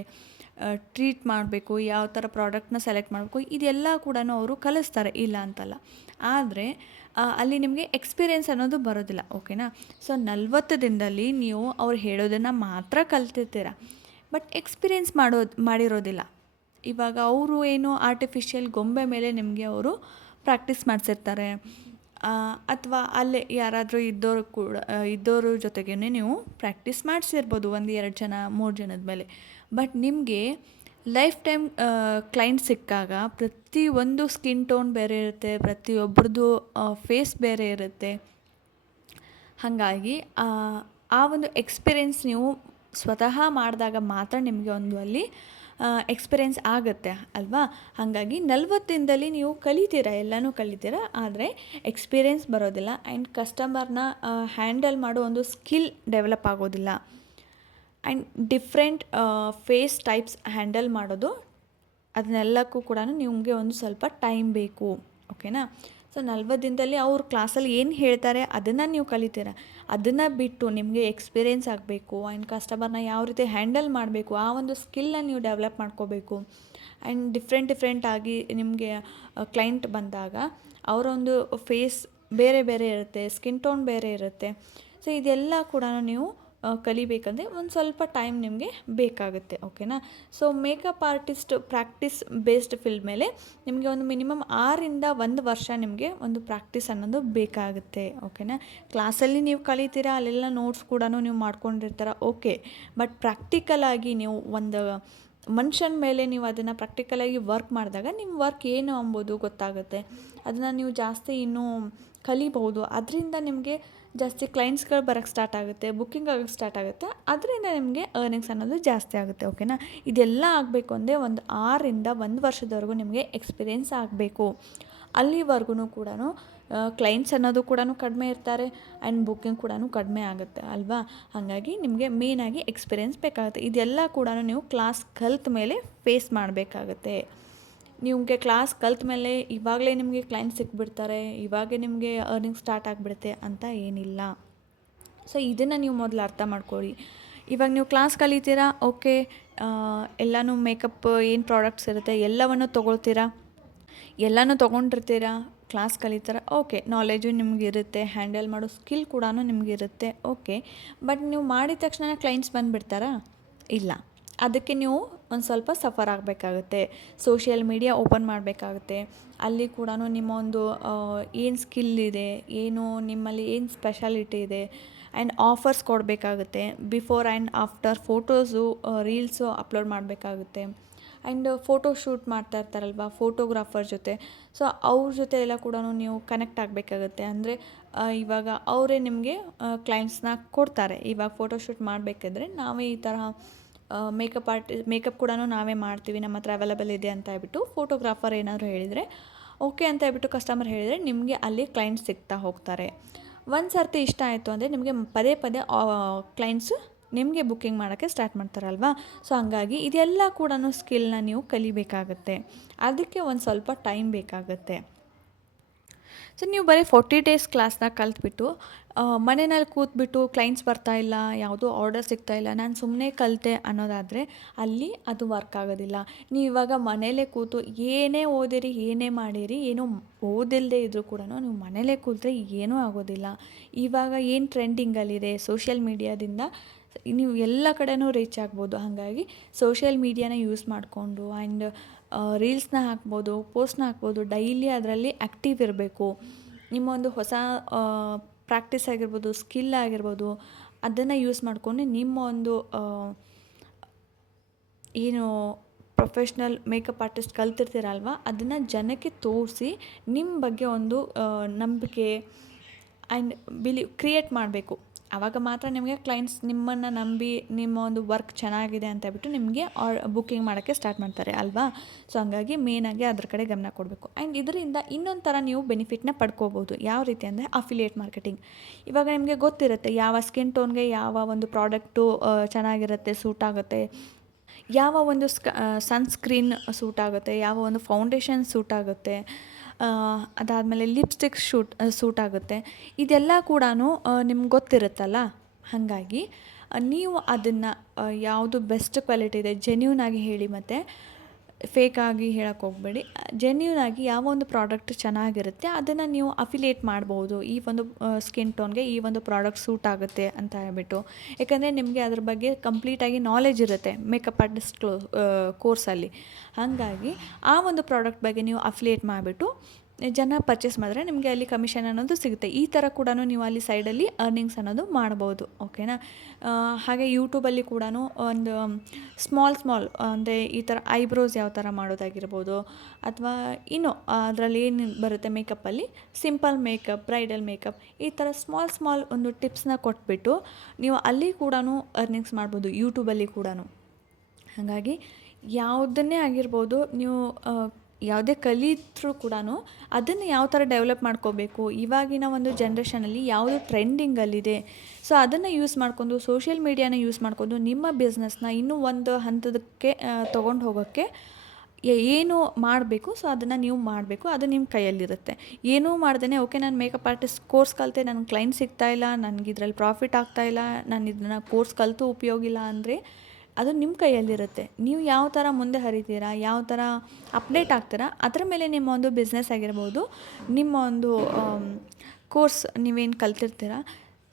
ಟ್ರೀಟ್ ಮಾಡಬೇಕು, ಯಾವ ಥರ ಪ್ರಾಡಕ್ಟ್ನ ಸೆಲೆಕ್ಟ್ ಮಾಡಬೇಕು, ಇದೆಲ್ಲ ಕೂಡ ಅವರು ಕಲಿಸ್ತಾರೆ, ಇಲ್ಲ ಅಂತಲ್ಲ. ಆದರೆ ಅಲ್ಲಿ ನಿಮಗೆ ಎಕ್ಸ್ಪೀರಿಯೆನ್ಸ್ ಅನ್ನೋದು ಬರೋದಿಲ್ಲ, ಓಕೆನಾ. ಸೊ 40 ದಿನದಲ್ಲಿ ನೀವು ಅವ್ರು ಹೇಳೋದನ್ನು ಮಾತ್ರ ಕಲ್ತಿರ್ತೀರ, ಬಟ್ ಎಕ್ಸ್ಪೀರಿಯೆನ್ಸ್ ಮಾಡಿರೋದಿಲ್ಲ. ಇವಾಗ ಅವರು ಏನು ಆರ್ಟಿಫಿಷಿಯಲ್ ಗೊಂಬೆ ಮೇಲೆ ನಿಮಗೆ ಅವರು ಪ್ರಾಕ್ಟೀಸ್ ಮಾಡಿಸಿರ್ತಾರೆ, ಅಥವಾ ಅಲ್ಲೇ ಯಾರಾದರೂ ಇದ್ದೋರ ಜೊತೆಗೇ ನೀವು ಪ್ರಾಕ್ಟೀಸ್ ಮಾಡಿಸಿರ್ಬೋದು 1-2 ಜನ 3 ಜನದ ಮೇಲೆ. ಬಟ್ ನಿಮಗೆ ಲೈಫ್ ಟೈಮ್ ಕ್ಲೈಂಟ್ ಸಿಕ್ಕಾಗ ಪ್ರತಿಯೊಂದು ಸ್ಕಿನ್ ಟೋನ್ ಬೇರೆ ಇರುತ್ತೆ, ಪ್ರತಿಯೊಬ್ಬರದ್ದು ಫೇಸ್ ಬೇರೆ ಇರುತ್ತೆ. ಹಾಗಾಗಿ ಆ ಒಂದು ಎಕ್ಸ್ಪೀರಿಯೆನ್ಸ್ ನೀವು ಸ್ವತಃ ಮಾಡಿದಾಗ ಮಾತ್ರ ನಿಮಗೆ ಒಂದು ಅಲ್ಲಿ ಎಕ್ಸ್ಪೀರಿಯೆನ್ಸ್ ಆಗುತ್ತೆ ಅಲ್ವಾ. ಹಾಗಾಗಿ 40 ದಿನದಲ್ಲಿ ನೀವು ಕಲಿತೀರಾ, ಎಲ್ಲನೂ ಕಲಿತೀರಾ, ಆದರೆ ಎಕ್ಸ್ಪೀರಿಯೆನ್ಸ್ ಬರೋದಿಲ್ಲ ಆ್ಯಂಡ್ ಕಸ್ಟಮರ್ನ ಹ್ಯಾಂಡಲ್ ಮಾಡೋ ಒಂದು ಸ್ಕಿಲ್ ಡೆವಲಪ್ ಆಗೋದಿಲ್ಲ. And different face types handle ಮಾಡೋದು, ಅದನ್ನೆಲ್ಲಕ್ಕೂ ಕೂಡ ನಿಮಗೆ ಒಂದು ಸ್ವಲ್ಪ ಟೈಮ್ ಬೇಕು, ಓಕೆನಾ. ಸೊ 40 ದಿನದಲ್ಲಿ ಅವ್ರ ಕ್ಲಾಸಲ್ಲಿ ಏನು ಹೇಳ್ತಾರೆ ಅದನ್ನು ನೀವು ಕಲಿತೀರ. ಅದನ್ನು ಬಿಟ್ಟು ನಿಮಗೆ ಎಕ್ಸ್ಪೀರಿಯೆನ್ಸ್ ಆಗಬೇಕು ಆ್ಯಂಡ್ ಕಸ್ಟಮರ್ನ ಯಾವ ರೀತಿ ಹ್ಯಾಂಡಲ್ ಮಾಡಬೇಕು, ಆ ಒಂದು ಸ್ಕಿಲ್ನ ನೀವು ಡೆವಲಪ್ ಮಾಡ್ಕೋಬೇಕು. ಆ್ಯಂಡ್ ಡಿಫ್ರೆಂಟಾಗಿ ನಿಮಗೆ ಕ್ಲೈಂಟ್ ಬಂದಾಗ ಅವರೊಂದು ಫೇಸ್ ಬೇರೆ ಬೇರೆ ಇರುತ್ತೆ, ಸ್ಕಿನ್ ಟೋನ್ ಬೇರೆ ಇರುತ್ತೆ. ಸೊ ಇದೆಲ್ಲ ಕೂಡ ನೀವು ಕಲಿಬೇಕಂದ್ರೆ ಒಂದು ಸ್ವಲ್ಪ ಟೈಮ್ ನಿಮಗೆ ಬೇಕಾಗುತ್ತೆ, ಓಕೆನಾ. So makeup artist practice based field ಮೇಲೆ ನಿಮಗೆ ಒಂದು ಮಿನಿಮಮ್ 6ರಿಂದ 1 ವರ್ಷ ನಿಮಗೆ ಒಂದು ಪ್ರಾಕ್ಟೀಸ್ ಅನ್ನೋದು ಬೇಕಾಗುತ್ತೆ, ಓಕೆನಾ. ಕ್ಲಾಸಲ್ಲಿ ನೀವು ಕಲಿತೀರಾ, ಅಲ್ಲೆಲ್ಲ ನೋಟ್ಸ್ ಕೂಡ ನೀವು ಮಾಡ್ಕೊಂಡಿರ್ತೀರ, ಓಕೆ. ಬಟ್ ಪ್ರಾಕ್ಟಿಕಲಾಗಿ ನೀವು ಒಂದು ಮನುಷ್ಯನ ಮೇಲೆ ನೀವು ಅದನ್ನು ಪ್ರಾಕ್ಟಿಕಲಾಗಿ ವರ್ಕ್ ಮಾಡಿದಾಗ ನಿಮ್ಮ ವರ್ಕ್ ಏನು ಅಂಬೋದು ಗೊತ್ತಾಗುತ್ತೆ. ಅದನ್ನು ನೀವು ಜಾಸ್ತಿ ಇನ್ನೂ ಕಲಿಬಹುದು. ಅದರಿಂದ ನಿಮಗೆ ಜಾಸ್ತಿ ಕ್ಲೈಂಟ್ಸ್ಗಳು ಬರೋಕ್ಕೆ ಸ್ಟಾರ್ಟ್ ಆಗುತ್ತೆ, ಬುಕ್ಕಿಂಗ್ ಆಗೋಕ್ಕೆ ಸ್ಟಾರ್ಟ್ ಆಗುತ್ತೆ. ಅದರಿಂದ ನಿಮಗೆ ಅರ್ನಿಂಗ್ಸ್ ಅನ್ನೋದು ಜಾಸ್ತಿ ಆಗುತ್ತೆ, ಓಕೆನಾ. ಇದೆಲ್ಲ ಆಗಬೇಕು ಅಂದರೆ ಒಂದು 6ರಿಂದ 1 ವರ್ಷದವರೆಗೂ ನಿಮಗೆ ಎಕ್ಸ್ಪೀರಿಯೆನ್ಸ್ ಆಗಬೇಕು. ಅಲ್ಲಿವರೆಗೂ ಕೂಡ ಕ್ಲೈಂಟ್ಸ್ ಅನ್ನೋದು ಕೂಡ ಕಡಿಮೆ ಇರ್ತಾರೆ ಆ್ಯಂಡ್ ಬುಕ್ಕಿಂಗ್ ಕೂಡ ಕಡಿಮೆ ಆಗುತ್ತೆ ಅಲ್ವಾ. ಹಾಗಾಗಿ ನಿಮಗೆ ಮೇಯ್ನಾಗಿ ಎಕ್ಸ್ಪೀರಿಯೆನ್ಸ್ ಬೇಕಾಗುತ್ತೆ. ಇದೆಲ್ಲ ಕೂಡ ನೀವು ಕ್ಲಾಸ್ ಕಲ್ತ ಮೇಲೆ ಫೇಸ್ ಮಾಡಬೇಕಾಗತ್ತೆ. ನಿಮಗೆ ಕ್ಲಾಸ್ ಕಲ್ತ ಮೇಲೆ ಇವಾಗಲೇ ನಿಮಗೆ ಕ್ಲೈಂಟ್ ಸಿಕ್ಬಿಡ್ತಾರೆ, ಇವಾಗೇ ನಿಮಗೆ ಅರ್ನಿಂಗ್ ಸ್ಟಾರ್ಟ್ ಆಗಿಬಿಡುತ್ತೆ ಅಂತ ಏನಿಲ್ಲ. ಸೊ ಇದನ್ನು ನೀವು ಮೊದಲು ಅರ್ಥ ಮಾಡ್ಕೊಳ್ಳಿ. ಇವಾಗ ನೀವು ಕ್ಲಾಸ್ ಕಲಿತೀರಾ, ಓಕೆ, ಎಲ್ಲನೂ ಮೇಕಪ್ ಏನು ಪ್ರಾಡಕ್ಟ್ಸ್ ಇರುತ್ತೆ ಎಲ್ಲವನ್ನು ತೊಗೊಳ್ತೀರಾ, ಎಲ್ಲನೂ ತೊಗೊಂಡಿರ್ತೀರಾ, ಕ್ಲಾಸ್ ಕಲಿತೀರಾ, ಓಕೆ, ನಾಲೆಜು ನಿಮಗಿರುತ್ತೆ, ಹ್ಯಾಂಡಲ್ ಮಾಡೋ ಸ್ಕಿಲ್ ಕೂಡ ನಿಮಗಿರುತ್ತೆ, ಓಕೆ. ಬಟ್ ನೀವು ಮಾಡಿದ ತಕ್ಷಣ ಕ್ಲೈಂಟ್ಸ್ ಬಂದುಬಿಡ್ತಾರಾ? ಇಲ್ಲ. ಅದಕ್ಕೆ ನೀವು ಒಂದು ಸ್ವಲ್ಪ ಸಫರ್ ಆಗಬೇಕಾಗುತ್ತೆ. ಸೋಷಿಯಲ್ ಮೀಡಿಯಾ ಓಪನ್ ಮಾಡಬೇಕಾಗುತ್ತೆ. ಅಲ್ಲಿ ಕೂಡ ನಿಮ್ಮ ಒಂದು ಏನು ಸ್ಕಿಲ್ ಇದೆ, ಏನು ನಿಮ್ಮಲ್ಲಿ ಏನು ಸ್ಪೆಷಾಲಿಟಿ ಇದೆ, ಆ್ಯಂಡ್ ಆಫರ್ಸ್ ಕೊಡಬೇಕಾಗುತ್ತೆ. Before and after photos, reels upload ಮಾಡಬೇಕಾಗುತ್ತೆ. ಆ್ಯಂಡ್ ಫೋಟೋ ಶೂಟ್ ಮಾಡ್ತಾ ಇರ್ತಾರಲ್ವ ಫೋಟೋಗ್ರಾಫರ್ ಜೊತೆ, ಸೊ ಅವ್ರ ಜೊತೆ ಎಲ್ಲ ಕೂಡ ನೀವು ಕನೆಕ್ಟ್ ಆಗಬೇಕಾಗುತ್ತೆ. ಅಂದರೆ ಇವಾಗ ಅವರೇ ನಿಮಗೆ ಕ್ಲೈಂಟ್ಸ್ನ ಕೊಡ್ತಾರೆ. ಇವಾಗ ಫೋಟೋಶೂಟ್ ಮಾಡಬೇಕಾದ್ರೆ ನಾವೇ ಈ ಥರ ಮೇಕಪ್ ಕೂಡ ನಾವೇ ಮಾಡ್ತೀವಿ, ನಮ್ಮ ಹತ್ರ ಅವೈಲೇಬಲ್ ಇದೆ ಅಂತ ಹೇಳ್ಬಿಟ್ಟು ಫೋಟೋಗ್ರಾಫರ್ ಏನಾದರೂ ಹೇಳಿದರೆ ಓಕೆ ಅಂತ ಹೇಳ್ಬಿಟ್ಟು ಕಸ್ಟಮರ್ ಹೇಳಿದರೆ ನಿಮಗೆ ಅಲ್ಲಿ ಕ್ಲೈಂಟ್ಸ್ ಸಿಗ್ತಾ ಹೋಗ್ತಾರೆ. ಒಂದು ಸರ್ತಿ ಇಷ್ಟ ಆಯಿತು ಅಂದರೆ ನಿಮಗೆ ಪದೇ ಪದೇ ಕ್ಲೈಂಟ್ಸು ನಿಮಗೆ ಬುಕ್ಕಿಂಗ್ ಮಾಡೋಕ್ಕೆ ಸ್ಟಾರ್ಟ್ ಮಾಡ್ತಾರಲ್ವ. ಸೊ ಹಂಗಾಗಿ ಇದೆಲ್ಲ ಕೂಡ ಸ್ಕಿಲ್ನ ನೀವು ಕಲಿಬೇಕಾಗತ್ತೆ. ಅದಕ್ಕೆ ಒಂದು ಸ್ವಲ್ಪ ಟೈಮ್ ಬೇಕಾಗುತ್ತೆ. ಸೊ ನೀವು ಬರೀ 40 ಡೇಸ್ ಕ್ಲಾಸ್ನ ಕಲ್ತ್ಬಿಟ್ಟು ಮನೆಯಲ್ಲಿ ಕೂತ್ಬಿಟ್ಟು ಕ್ಲೈಂಟ್ಸ್ ಬರ್ತಾಯಿಲ್ಲ, ಯಾವುದೂ ಆರ್ಡರ್ ಸಿಗ್ತಾಯಿಲ್ಲ, ನಾನು ಸುಮ್ಮನೆ ಕಲಿತೆ ಅನ್ನೋದಾದರೆ ಅಲ್ಲಿ ಅದು ವರ್ಕ್ ಆಗೋದಿಲ್ಲ. ನೀವು ಇವಾಗ ಮನೇಲೇ ಕೂತು ಏನೇ ಓದಿರಿ, ಏನೇ ಮಾಡಿರಿ, ಏನೂ ಓದಿಲ್ಲದೆ ಇದ್ದರೂ ಕೂಡ ನೀವು ಮನೇಲೇ ಕೂತ್ರೆ ಏನೂ ಆಗೋದಿಲ್ಲ. ಇವಾಗ ಏನು ಟ್ರೆಂಡಿಂಗಲ್ಲಿದೆ ಸೋಷಿಯಲ್ ಮೀಡಿಯಾದಿಂದ ನೀವು ಎಲ್ಲ ಕಡೆನೂ ರೀಚ್ ಆಗ್ಬೋದು. ಹಾಗಾಗಿ ಸೋಷಿಯಲ್ ಮೀಡಿಯಾನ ಯೂಸ್ ಮಾಡಿಕೊಂಡು ಆ್ಯಂಡ್ ರೀಲ್ಸ್ನ ಹಾಕ್ಬೋದು, ಪೋಸ್ಟ್ನ ಹಾಕ್ಬೋದು, ಡೈಲಿ ಅದರಲ್ಲಿ ಆ್ಯಕ್ಟಿವ್ ಇರಬೇಕು. ನಿಮ್ಮೊಂದು ಹೊಸ ಪ್ರಾಕ್ಟೀಸ್ ಆಗಿರ್ಬೋದು, ಸ್ಕಿಲ್ ಆಗಿರ್ಬೋದು, ಅದನ್ನು ಯೂಸ್ ಮಾಡಿಕೊಂಡು ನಿಮ್ಮ ಒಂದು ಏನು ಪ್ರೊಫೆಷ್ನಲ್ ಮೇಕಪ್ ಆರ್ಟಿಸ್ಟ್ ಕಲ್ತಿರ್ತೀರಲ್ವ ಅದನ್ನು ಜನಕ್ಕೆ ತೋರಿಸಿ ನಿಮ್ಮ ಬಗ್ಗೆ ಒಂದು ನಂಬಿಕೆ ಆ್ಯಂಡ್ ಕ್ರಿಯೇಟ್ ಮಾಡಬೇಕು. ಆವಾಗ ಮಾತ್ರ ನಿಮಗೆ ಕ್ಲೈಂಟ್ಸ್ ನಿಮ್ಮನ್ನು ನಂಬಿ ನಿಮ್ಮ ಒಂದು ವರ್ಕ್ ಚೆನ್ನಾಗಿದೆ ಅಂತ ಹೇಳ್ಬಿಟ್ಟು ನಿಮಗೆ ಬುಕ್ಕಿಂಗ್ ಮಾಡೋಕ್ಕೆ ಸ್ಟಾರ್ಟ್ ಮಾಡ್ತಾರೆ ಅಲ್ವಾ. ಸೊ ಹಂಗಾಗಿ ಮೇಯ್ನಾಗಿ ಅದ್ರ ಕಡೆ ಗಮನ ಕೊಡಬೇಕು. ಆ್ಯಂಡ್ ಇದರಿಂದ ಇನ್ನೊಂದು ಥರ ನೀವು ಬೆನಿಫಿಟ್ನ ಪಡ್ಕೋಬೋದು. ಯಾವ ರೀತಿ ಅಂದರೆ ಅಫಿಲಿಯೇಟ್ ಮಾರ್ಕೆಟಿಂಗ್. ಇವಾಗ ನಿಮಗೆ ಗೊತ್ತಿರುತ್ತೆ ಯಾವ ಸ್ಕಿನ್ ಟೋನ್ಗೆ ಯಾವ ಒಂದು ಪ್ರಾಡಕ್ಟು ಚೆನ್ನಾಗಿರುತ್ತೆ, ಸೂಟ್ ಆಗುತ್ತೆ, ಯಾವ ಒಂದು ಸನ್ಸ್ಕ್ರೀನ್ ಸೂಟ್ ಆಗುತ್ತೆ, ಯಾವ ಒಂದು ಫೌಂಡೇಶನ್ ಸೂಟ್ ಆಗುತ್ತೆ, ಅದಾದಮೇಲೆ ಲಿಪ್ಸ್ಟಿಕ್ ಸೂಟ್ ಆಗುತ್ತೆ. ಇದೆಲ್ಲ ಕೂಡ ನಿಮ್ಗೆ ಗೊತ್ತಿರುತ್ತಲ್ಲ. ಹಾಗಾಗಿ ನೀವು ಅದನ್ನು ಯಾವುದು ಬೆಸ್ಟ್ ಕ್ವಾಲಿಟಿ ಇದೆ ಜೆನ್ಯೂನ್ ಆಗಿ ಹೇಳಿ, ಮತ್ತು ಫೇಕಾಗಿ ಹೇಳೋಕ್ಕೆ ಹೋಗಬೇಡಿ. ಜೆನ್ಯೂನ್ ಆಗಿ ಯಾವ ಒಂದು ಪ್ರಾಡಕ್ಟ್ ಚೆನ್ನಾಗಿರುತ್ತೆ ಅದನ್ನು ನೀವು ಅಫಿಲಿಯೇಟ್ ಮಾಡ್ಬೋದು. ಈ ಒಂದು ಸ್ಕಿನ್ ಟೋನ್ಗೆ ಈ ಒಂದು ಪ್ರಾಡಕ್ಟ್ ಸೂಟ್ ಆಗುತ್ತೆ ಅಂತ ಹೇಳ್ಬಿಟ್ಟು. ಯಾಕಂದರೆ ನಿಮಗೆ ಅದ್ರ ಬಗ್ಗೆ ಕಂಪ್ಲೀಟಾಗಿ ನಾಲೆಜ್ ಇರುತ್ತೆ ಮೇಕಪ್ ಆರ್ಟಿಸ್ಟ್ ಕೋರ್ಸಲ್ಲಿ. ಹಾಗಾಗಿ ಆ ಒಂದು ಪ್ರಾಡಕ್ಟ್ ಬಗ್ಗೆ ನೀವು ಅಫಿಲಿಯೇಟ್ ಮಾಡಿಬಿಟ್ಟು ಜನ ಪರ್ಚೇಸ್ ಮಾಡಿದ್ರೆ ನಿಮಗೆ ಅಲ್ಲಿ ಕಮಿಷನ್ ಅನ್ನೋದು ಸಿಗುತ್ತೆ. ಈ ಥರ ಕೂಡ ನೀವು ಅಲ್ಲಿ ಸೈಡಲ್ಲಿ ಅರ್ನಿಂಗ್ಸ್ ಅನ್ನೋದು ಮಾಡ್ಬೋದು. ಓಕೆನಾ. ಹಾಗೆ ಯೂಟ್ಯೂಬಲ್ಲಿ ಕೂಡ ಒಂದು ಸ್ಮಾಲ್ ಅಂದರೆ ಈ ಥರ ಐಬ್ರೋಸ್ ಯಾವ ಥರ ಮಾಡೋದಾಗಿರ್ಬೋದು, ಅಥವಾ ಇನ್ನೂ ಅದರಲ್ಲಿ ಏನು ಬರುತ್ತೆ ಮೇಕಪ್ಪಲ್ಲಿ ಸಿಂಪಲ್ ಮೇಕಪ್, ಬ್ರೈಡಲ್ ಮೇಕಪ್, ಈ ಥರ ಸ್ಮಾಲ್ ಒಂದು ಟಿಪ್ಸ್ನ ಕೊಟ್ಬಿಟ್ಟು ನೀವು ಅಲ್ಲಿ ಕೂಡ ಅರ್ನಿಂಗ್ಸ್ ಮಾಡ್ಬೋದು ಯೂಟ್ಯೂಬಲ್ಲಿ ಕೂಡ. ಹಾಗಾಗಿ ಯಾವುದನ್ನೇ ಆಗಿರ್ಬೋದು, ನೀವು ಯಾವುದೇ ಕಲಿತರೂ ಕೂಡ ಅದನ್ನು ಯಾವ ಥರ ಡೆವಲಪ್ ಮಾಡ್ಕೋಬೇಕು, ಇವಾಗಿನ ಒಂದು ಜನ್ರೇಷನಲ್ಲಿ ಯಾವುದು ಟ್ರೆಂಡಿಂಗಲ್ಲಿದೆ, ಸೊ ಅದನ್ನು ಯೂಸ್ ಮಾಡ್ಕೊಂಡು ಸೋಷಿಯಲ್ ಮೀಡಿಯಾನ ಯೂಸ್ ಮಾಡ್ಕೊಂಡು ನಿಮ್ಮ ಬಿಸ್ನೆಸ್ನ ಇನ್ನೂ ಒಂದು ಹಂತದಕ್ಕೆ ತೊಗೊಂಡು ಹೋಗೋಕ್ಕೆ ಏನು ಮಾಡಬೇಕು, ಸೊ ಅದನ್ನು ನೀವು ಮಾಡಬೇಕು. ಅದು ನಿಮ್ಮ ಕೈಯಲ್ಲಿರುತ್ತೆ. ಏನೂ ಮಾಡ್ದೇ ಓಕೆ ನಾನು ಮೇಕಪ್ ಆರ್ಟಿಸ್ಟ್ ಕೋರ್ಸ್ ಕಲಿತೆ, ನನಗೆ ಕ್ಲೈಂಟ್ ಸಿಗ್ತಾಯಿಲ್ಲ, ನನಗೆ ಇದರಲ್ಲಿ ಪ್ರಾಫಿಟ್ ಆಗ್ತಾಯಿಲ್ಲ, ನಾನು ಇದನ್ನು ಕೋರ್ಸ್ ಕಲಿತು ಉಪಯೋಗ ಇಲ್ಲ ಅಂದರೆ ಅದು ನಿಮ್ಮ ಕೈಯಲ್ಲಿರುತ್ತೆ. ನೀವು ಯಾವ ಥರ ಮುಂದೆ ಹರಿತೀರಾ, ಯಾವ ಥರ ಅಪ್ಡೇಟ್ ಆಗ್ತೀರಾ, ಅದರ ಮೇಲೆ ನಿಮ್ಮ ಒಂದು ಬಿಸ್ನೆಸ್ ಆಗಿರ್ಬೋದು, ನಿಮ್ಮ ಒಂದು ಕೋರ್ಸ್ ನೀವೇನು ಕಲ್ತಿರ್ತೀರ,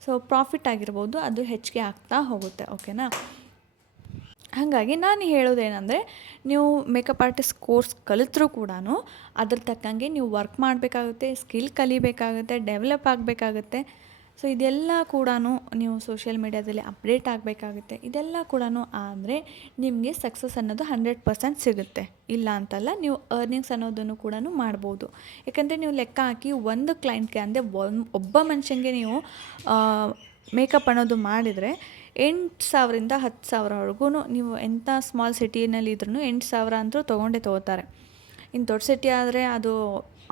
ಸೊ ಪ್ರಾಫಿಟ್ ಆಗಿರ್ಬೋದು, ಅದು ಹೆಚ್ಚಿಗೆ ಆಗ್ತಾ ಹೋಗುತ್ತೆ. ಓಕೆನಾ. ಹಾಗಾಗಿ ನಾನು ಹೇಳೋದೇನೆಂದರೆ, ನೀವು ಮೇಕಪ್ ಆರ್ಟಿಸ್ಟ್ ಕೋರ್ಸ್ ಕಲಿತರೂ ಕೂಡ ಅದ್ರ ತಕ್ಕಂಗೆ ನೀವು ವರ್ಕ್ ಮಾಡಬೇಕಾಗುತ್ತೆ, ಸ್ಕಿಲ್ ಕಲಿಬೇಕಾಗುತ್ತೆ, ಡೆವಲಪ್ ಆಗಬೇಕಾಗುತ್ತೆ. ಸೊ ಇದೆಲ್ಲ ಕೂಡ ನೀವು ಸೋಷಿಯಲ್ ಮೀಡಿಯಾದಲ್ಲಿ ಅಪ್ಡೇಟ್ ಆಗಬೇಕಾಗುತ್ತೆ. ಇದೆಲ್ಲ ಕೂಡ ಆದರೆ ನಿಮಗೆ ಸಕ್ಸಸ್ ಅನ್ನೋದು 100% ಸಿಗುತ್ತೆ. ಇಲ್ಲ ಅಂತಲ್ಲ, ನೀವು ಅರ್ನಿಂಗ್ಸ್ ಅನ್ನೋದನ್ನು ಕೂಡ ಮಾಡ್ಬೋದು. ಯಾಕಂದರೆ ನೀವು ಲೆಕ್ಕ ಹಾಕಿ ಒಂದು ಕ್ಲೈಂಟ್ಗೆ ಅಂದರೆ ಒಬ್ಬ ಮನುಷ್ಯನಿಗೆ ನೀವು ಮೇಕಪ್ ಅನ್ನೋದು ಮಾಡಿದರೆ 8,000ರಿಂದ 10,000ವರೆಗೂ ನೀವು ಎಂಥ ಸ್ಮಾಲ್ ಸಿಟಿನಲ್ಲಿ ಇದ್ರೂ 8,000 ಅಂತೂ ತೊಗೋತಾರೆ. ಇನ್ನು ದೊಡ್ಡ ಸಿಟಿ ಆದರೆ ಅದು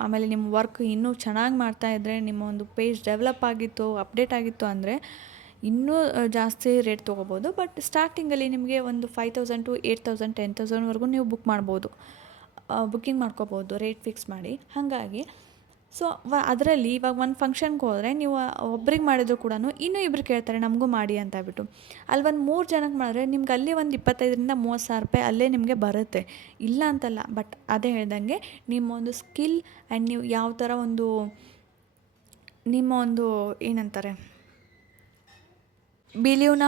ಆಮೇಲೆ ನಿಮ್ಮ ವರ್ಕ್ ಇನ್ನೂ ಚೆನ್ನಾಗಿ ಮಾಡ್ತಾಯಿದ್ರೆ, ನಿಮ್ಮ ಒಂದು ಪೇಜ್ ಡೆವಲಪ್ ಆಗಿತ್ತು, ಅಪ್ಡೇಟ್ ಆಗಿತ್ತು ಅಂದರೆ ಇನ್ನೂ ಜಾಸ್ತಿ ರೇಟ್ ತೊಗೋಬೋದು. ಬಟ್ ಸ್ಟಾರ್ಟಿಂಗಲ್ಲಿ ನಿಮಗೆ ಒಂದು 5,000 to 8,000 10,000ವರೆಗೂ ನೀವು ಬುಕ್ ಮಾಡ್ಬೋದು. ಬುಕ್ಕಿಂಗ್ ಮಾಡ್ಕೋಬೋದು ರೇಟ್ ಫಿಕ್ಸ್ ಮಾಡಿ. ಹಾಗಾಗಿ ಸೊ ಅದರಲ್ಲಿ ಇವಾಗ ಒಂದು ಫಂಕ್ಷನ್ಗೆ ಹೋದರೆ ನೀವು ಒಬ್ರಿಗೆ ಮಾಡಿದ್ರು ಕೂಡ ಇನ್ನೂ ಇಬ್ಬರು ಕೇಳ್ತಾರೆ ನಮಗೂ ಮಾಡಿ ಅಂತ ಹೇಳ್ಬಿಟ್ಟು. ಅಲ್ಲಿ ಒಂದು 3 ಜನಕ್ಕೆ ಮಾಡಿದ್ರೆ ನಿಮ್ಗೆ ಅಲ್ಲಿ ಒಂದು 25,000-30,000 ಅಲ್ಲೇ ನಿಮಗೆ ಬರುತ್ತೆ, ಇಲ್ಲ ಅಂತಲ್ಲ. ಬಟ್ ಅದೇ ಹೇಳ್ದಂಗೆ ನಿಮ್ಮ ಒಂದು ಸ್ಕಿಲ್ ಆ್ಯಂಡ್ ನೀವು ಯಾವ ಥರ ಒಂದು ನಿಮ್ಮ ಒಂದು ಏನಂತಾರೆ ಬಿಲೀವ್ನ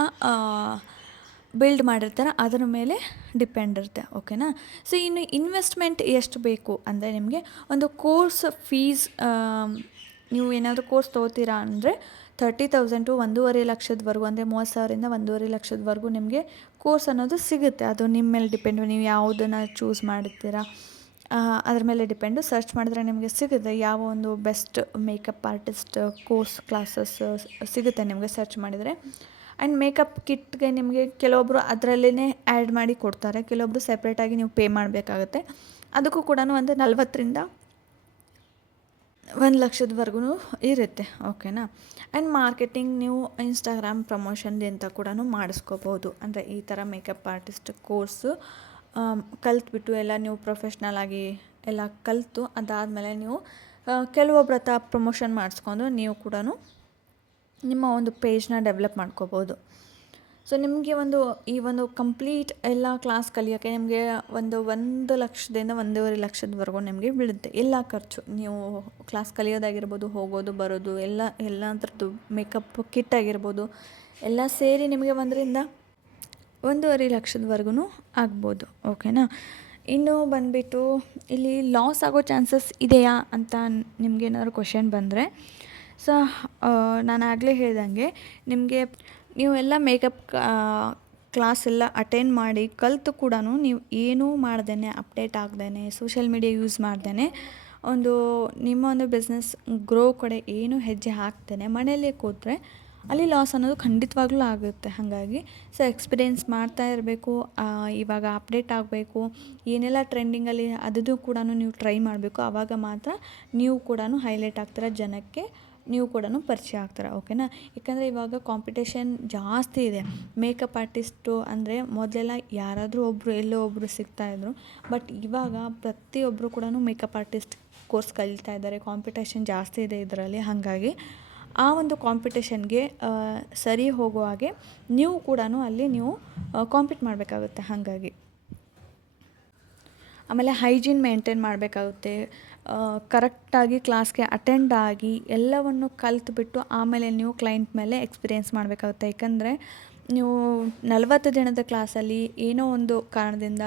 ಬಿಲ್ಡ್ ಮಾಡಿರ್ತಾರೆ ಅದರ ಮೇಲೆ ಡಿಪೆಂಡ್ ಇರುತ್ತೆ. ಓಕೆನಾ. ಸೊ ಇನ್ನು ಇನ್ವೆಸ್ಟ್ಮೆಂಟ್ ಎಷ್ಟು ಬೇಕು ಅಂದರೆ ನಿಮಗೆ ಒಂದು ಕೋರ್ಸ್ ಫೀಸ್ ನೀವು ಏನಾದರೂ ಕೋರ್ಸ್ ತೊಗೋತೀರಾ ಅಂದರೆ 30,000 to 1,50,000ವರೆಗೂ ಅಂದರೆ 30,000ರಿಂದ 1,50,000ವರೆಗೂ ನಿಮಗೆ ಕೋರ್ಸ್ ಅನ್ನೋದು ಸಿಗುತ್ತೆ. ಅದು ನಿಮ್ಮ ಮೇಲೆ ಡಿಪೆಂಡು, ನೀವು ಯಾವುದನ್ನು ಚೂಸ್ ಮಾಡ್ತೀರಾ ಅದ್ರ ಮೇಲೆ ಡಿಪೆಂಡು. ಸರ್ಚ್ ಮಾಡಿದ್ರೆ ನಿಮಗೆ ಸಿಗುತ್ತೆ ಯಾವ ಒಂದು best makeup artist course classes ಸಿಗುತ್ತೆ ನಿಮಗೆ ಸರ್ಚ್ ಮಾಡಿದರೆ. ಆ್ಯಂಡ್ ಮೇಕಪ್ ಕಿಟ್ಗೆ ನಿಮಗೆ ಕೆಲವೊಬ್ಬರು ಅದರಲ್ಲೇ ಆ್ಯಡ್ ಮಾಡಿ ಕೊಡ್ತಾರೆ, ಕೆಲವೊಬ್ಬರು ಸೆಪ್ರೇಟಾಗಿ ನೀವು ಪೇ ಮಾಡಬೇಕಾಗುತ್ತೆ. ಅದಕ್ಕೂ ಕೂಡ ಒಂದು 40,000ರಿಂದ 1,00,000ವರೆಗೂ ಇರುತ್ತೆ. ಓಕೆನಾ. ಆ್ಯಂಡ್ ಮಾರ್ಕೆಟಿಂಗ್ ನೀವು ಇನ್ಸ್ಟಾಗ್ರಾಮ್ ಪ್ರಮೋಷನ್ದಿಂದ ಕೂಡ ಮಾಡಿಸ್ಕೋಬೋದು. ಅಂದರೆ ಈ ಥರ ಮೇಕಪ್ ಆರ್ಟಿಸ್ಟ್ ಕೋರ್ಸು ಕಲ್ತ್ಬಿಟ್ಟು ಎಲ್ಲ ನೀವು ಪ್ರೊಫೆಷ್ನಲ್ ಆಗಿ ಎಲ್ಲ ಕಲಿತು ಅದಾದಮೇಲೆ ನೀವು ಕೆಲವೊಬ್ಬರ ಹತ್ರ ಪ್ರಮೋಷನ್ ಮಾಡಿಸ್ಕೊಂಡು ನೀವು ಕೂಡ ನಿಮ್ಮ ಒಂದು ಪೇಜ್ನ ಡೆವಲಪ್ ಮಾಡ್ಕೋಬೋದು. ಸೊ ನಿಮಗೆ ಈ ಒಂದು ಕಂಪ್ಲೀಟ್ ಎಲ್ಲ ಕ್ಲಾಸ್ ಕಲಿಯೋಕ್ಕೆ ನಿಮಗೆ 1,00,000ದಿಂದ 1,50,000ವರೆಗೂ ನಿಮಗೆ ಬೀಳುತ್ತೆ ಎಲ್ಲ ಖರ್ಚು. ನೀವು ಕ್ಲಾಸ್ ಕಲಿಯೋದಾಗಿರ್ಬೋದು, ಹೋಗೋದು ಬರೋದು ಎಲ್ಲ ಥರದ್ದು ಮೇಕಪ್ ಕಿಟ್ ಆಗಿರ್ಬೋದು ಎಲ್ಲ ಸೇರಿ ನಿಮಗೆ 1ರಿಂದ 1,50,000ವರೆಗೂ ಆಗ್ಬೋದು. ಓಕೆನಾ. ಇನ್ನು ಬಂದುಬಿಟ್ಟು ಇಲ್ಲಿ ಲಾಸ್ ಆಗೋ ಚಾನ್ಸಸ್ ಇದೆಯಾ ಅಂತ ನಿಮಗೇನಾದ್ರು ಕ್ವೆಶನ್ ಬಂದರೆ, ಸೊ ನಾನು ಆಗಲೇ ಹೇಳ್ದಂಗೆ ನಿಮಗೆ ನೀವು ಎಲ್ಲ ಮೇಕಪ್ ಕ್ಲಾಸ್ ಎಲ್ಲ ಅಟೆಂಡ್ ಮಾಡಿ ಕಲಿತು ಕೂಡ ನೀವು ಏನೂ ಮಾಡ್ದೇ ಅಪ್ಡೇಟ್ ಆಗ್ದೇ ಸೋಷಿಯಲ್ ಮೀಡಿಯಾ ಯೂಸ್ ಮಾಡ್ದೇ ನಿಮ್ಮ ಒಂದು ಬಿಸ್ನೆಸ್ ಗ್ರೋ ಕಡೆ ಏನೂ ಹೆಜ್ಜೆ ಹಾಕ್ದೇ ಮನೆಯಲ್ಲೇ ಕೂತ್ರೆ ಅಲ್ಲಿ ಲಾಸ್ ಅನ್ನೋದು ಖಂಡಿತವಾಗ್ಲೂ ಆಗುತ್ತೆ. ಹಾಗಾಗಿ ಸೊ ಎಕ್ಸ್ಪೀರಿಯೆನ್ಸ್ ಮಾಡ್ತಾ ಇರಬೇಕು, ಇವಾಗ ಅಪ್ಡೇಟ್ ಆಗಬೇಕು, ಏನೆಲ್ಲ ಟ್ರೆಂಡಿಂಗಲ್ಲಿ ಅದು ಕೂಡ ನೀವು ಟ್ರೈ ಮಾಡಬೇಕು. ಆವಾಗ ಮಾತ್ರ ನೀವು ಕೂಡ ಹೈಲೈಟ್ ಆಗ್ತೀರ, ಜನಕ್ಕೆ ನೀವು ಕೂಡ ಪರಿಚಯ ಆಗ್ತೀರ. ಓಕೆನಾ. ಯಾಕಂದರೆ ಇವಾಗ ಕಾಂಪಿಟೇಷನ್ ಜಾಸ್ತಿ ಇದೆ. ಮೇಕಪ್ ಆರ್ಟಿಸ್ಟು ಅಂದರೆ ಮೊದಲೆಲ್ಲ ಯಾರಾದರೂ ಒಬ್ಬರು ಎಲ್ಲೋ ಒಬ್ಬರು ಸಿಗ್ತಾಯಿದ್ರು, ಬಟ್ ಇವಾಗ ಪ್ರತಿಯೊಬ್ಬರು ಕೂಡ ಮೇಕಪ್ ಆರ್ಟಿಸ್ಟ್ ಕೋರ್ಸ್ ಕಲಿತಾ ಇದ್ದಾರೆ. ಕಾಂಪಿಟೇಷನ್ ಜಾಸ್ತಿ ಇದೆ ಇದರಲ್ಲಿ. ಹಾಗಾಗಿ ಆ ಒಂದು ಕಾಂಪಿಟೇಷನ್ಗೆ ಸರಿ ಹೋಗೋ ಹಾಗೆ ನೀವು ಕೂಡ ಅಲ್ಲಿ ನೀವು ಕಾಂಪೀಟ್ ಮಾಡಬೇಕಾಗುತ್ತೆ. ಹಾಗಾಗಿ ಆಮೇಲೆ ಹೈಜೀನ್ ಮೇಂಟೈನ್ ಮಾಡಬೇಕಾಗುತ್ತೆ. ಕರೆಕ್ಟಾಗಿ ಕ್ಲಾಸ್ಗೆ ಅಟೆಂಡ್ ಆಗಿ ಎಲ್ಲವನ್ನು ಕಲಿತ್ಬಿಟ್ಟು ಆಮೇಲೆ ನೀವು ಕ್ಲೈಂಟ್ ಮೇಲೆ ಎಕ್ಸ್ಪೀರಿಯೆನ್ಸ್ ಮಾಡಬೇಕಾಗುತ್ತೆ. ಯಾಕಂದರೆ ನೀವು 40 ದಿನದ ಕ್ಲಾಸಲ್ಲಿ ಏನೋ ಒಂದು ಕಾರಣದಿಂದ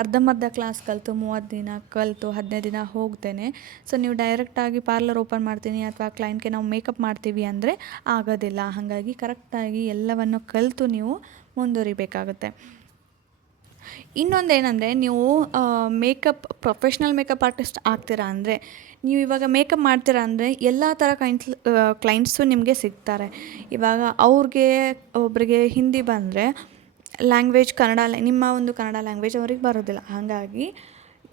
ಅರ್ಧಂಬರ್ಧ ಕ್ಲಾಸ್ ಕಲಿತು 30 ದಿನ ಕಲಿತು 15 ದಿನ ಹೋಗ್ತೇನೆ ಸೊ ನೀವು ಡೈರೆಕ್ಟಾಗಿ ಪಾರ್ಲರ್ ಓಪನ್ ಮಾಡ್ತೀನಿ ಅಥವಾ ಕ್ಲೈಂಟ್ಗೆ ನಾವು ಮೇಕಪ್ ಮಾಡ್ತೀವಿ ಅಂದರೆ ಆಗೋದಿಲ್ಲ. ಹಾಗಾಗಿ ಕರೆಕ್ಟಾಗಿ ಎಲ್ಲವನ್ನು ಕಲಿತು ನೀವು ಮುಂದುವರಿಬೇಕಾಗುತ್ತೆ. ಇನ್ನೊಂದೇನೆಂದರೆ ನೀವು ಪ್ರೊಫೆಷ್ನಲ್ ಮೇಕಪ್ ಆರ್ಟಿಸ್ಟ್ ಆಗ್ತೀರಾ ಅಂದರೆ ನೀವು ಇವಾಗ ಮೇಕಪ್ ಮಾಡ್ತೀರಾ ಅಂದರೆ ಎಲ್ಲ ಥರ ಕ್ಲೈಂಟ್ಸು ನಿಮಗೆ ಸಿಗ್ತಾರೆ. ಇವಾಗ ಒಬ್ಬರಿಗೆ ಹಿಂದಿ ಬಂದರೆ ಲ್ಯಾಂಗ್ವೇಜ್ ನಿಮ್ಮ ಒಂದು ಕನ್ನಡ ಲ್ಯಾಂಗ್ವೇಜ್ ಅವ್ರಿಗೆ ಬರೋದಿಲ್ಲ. ಹಾಗಾಗಿ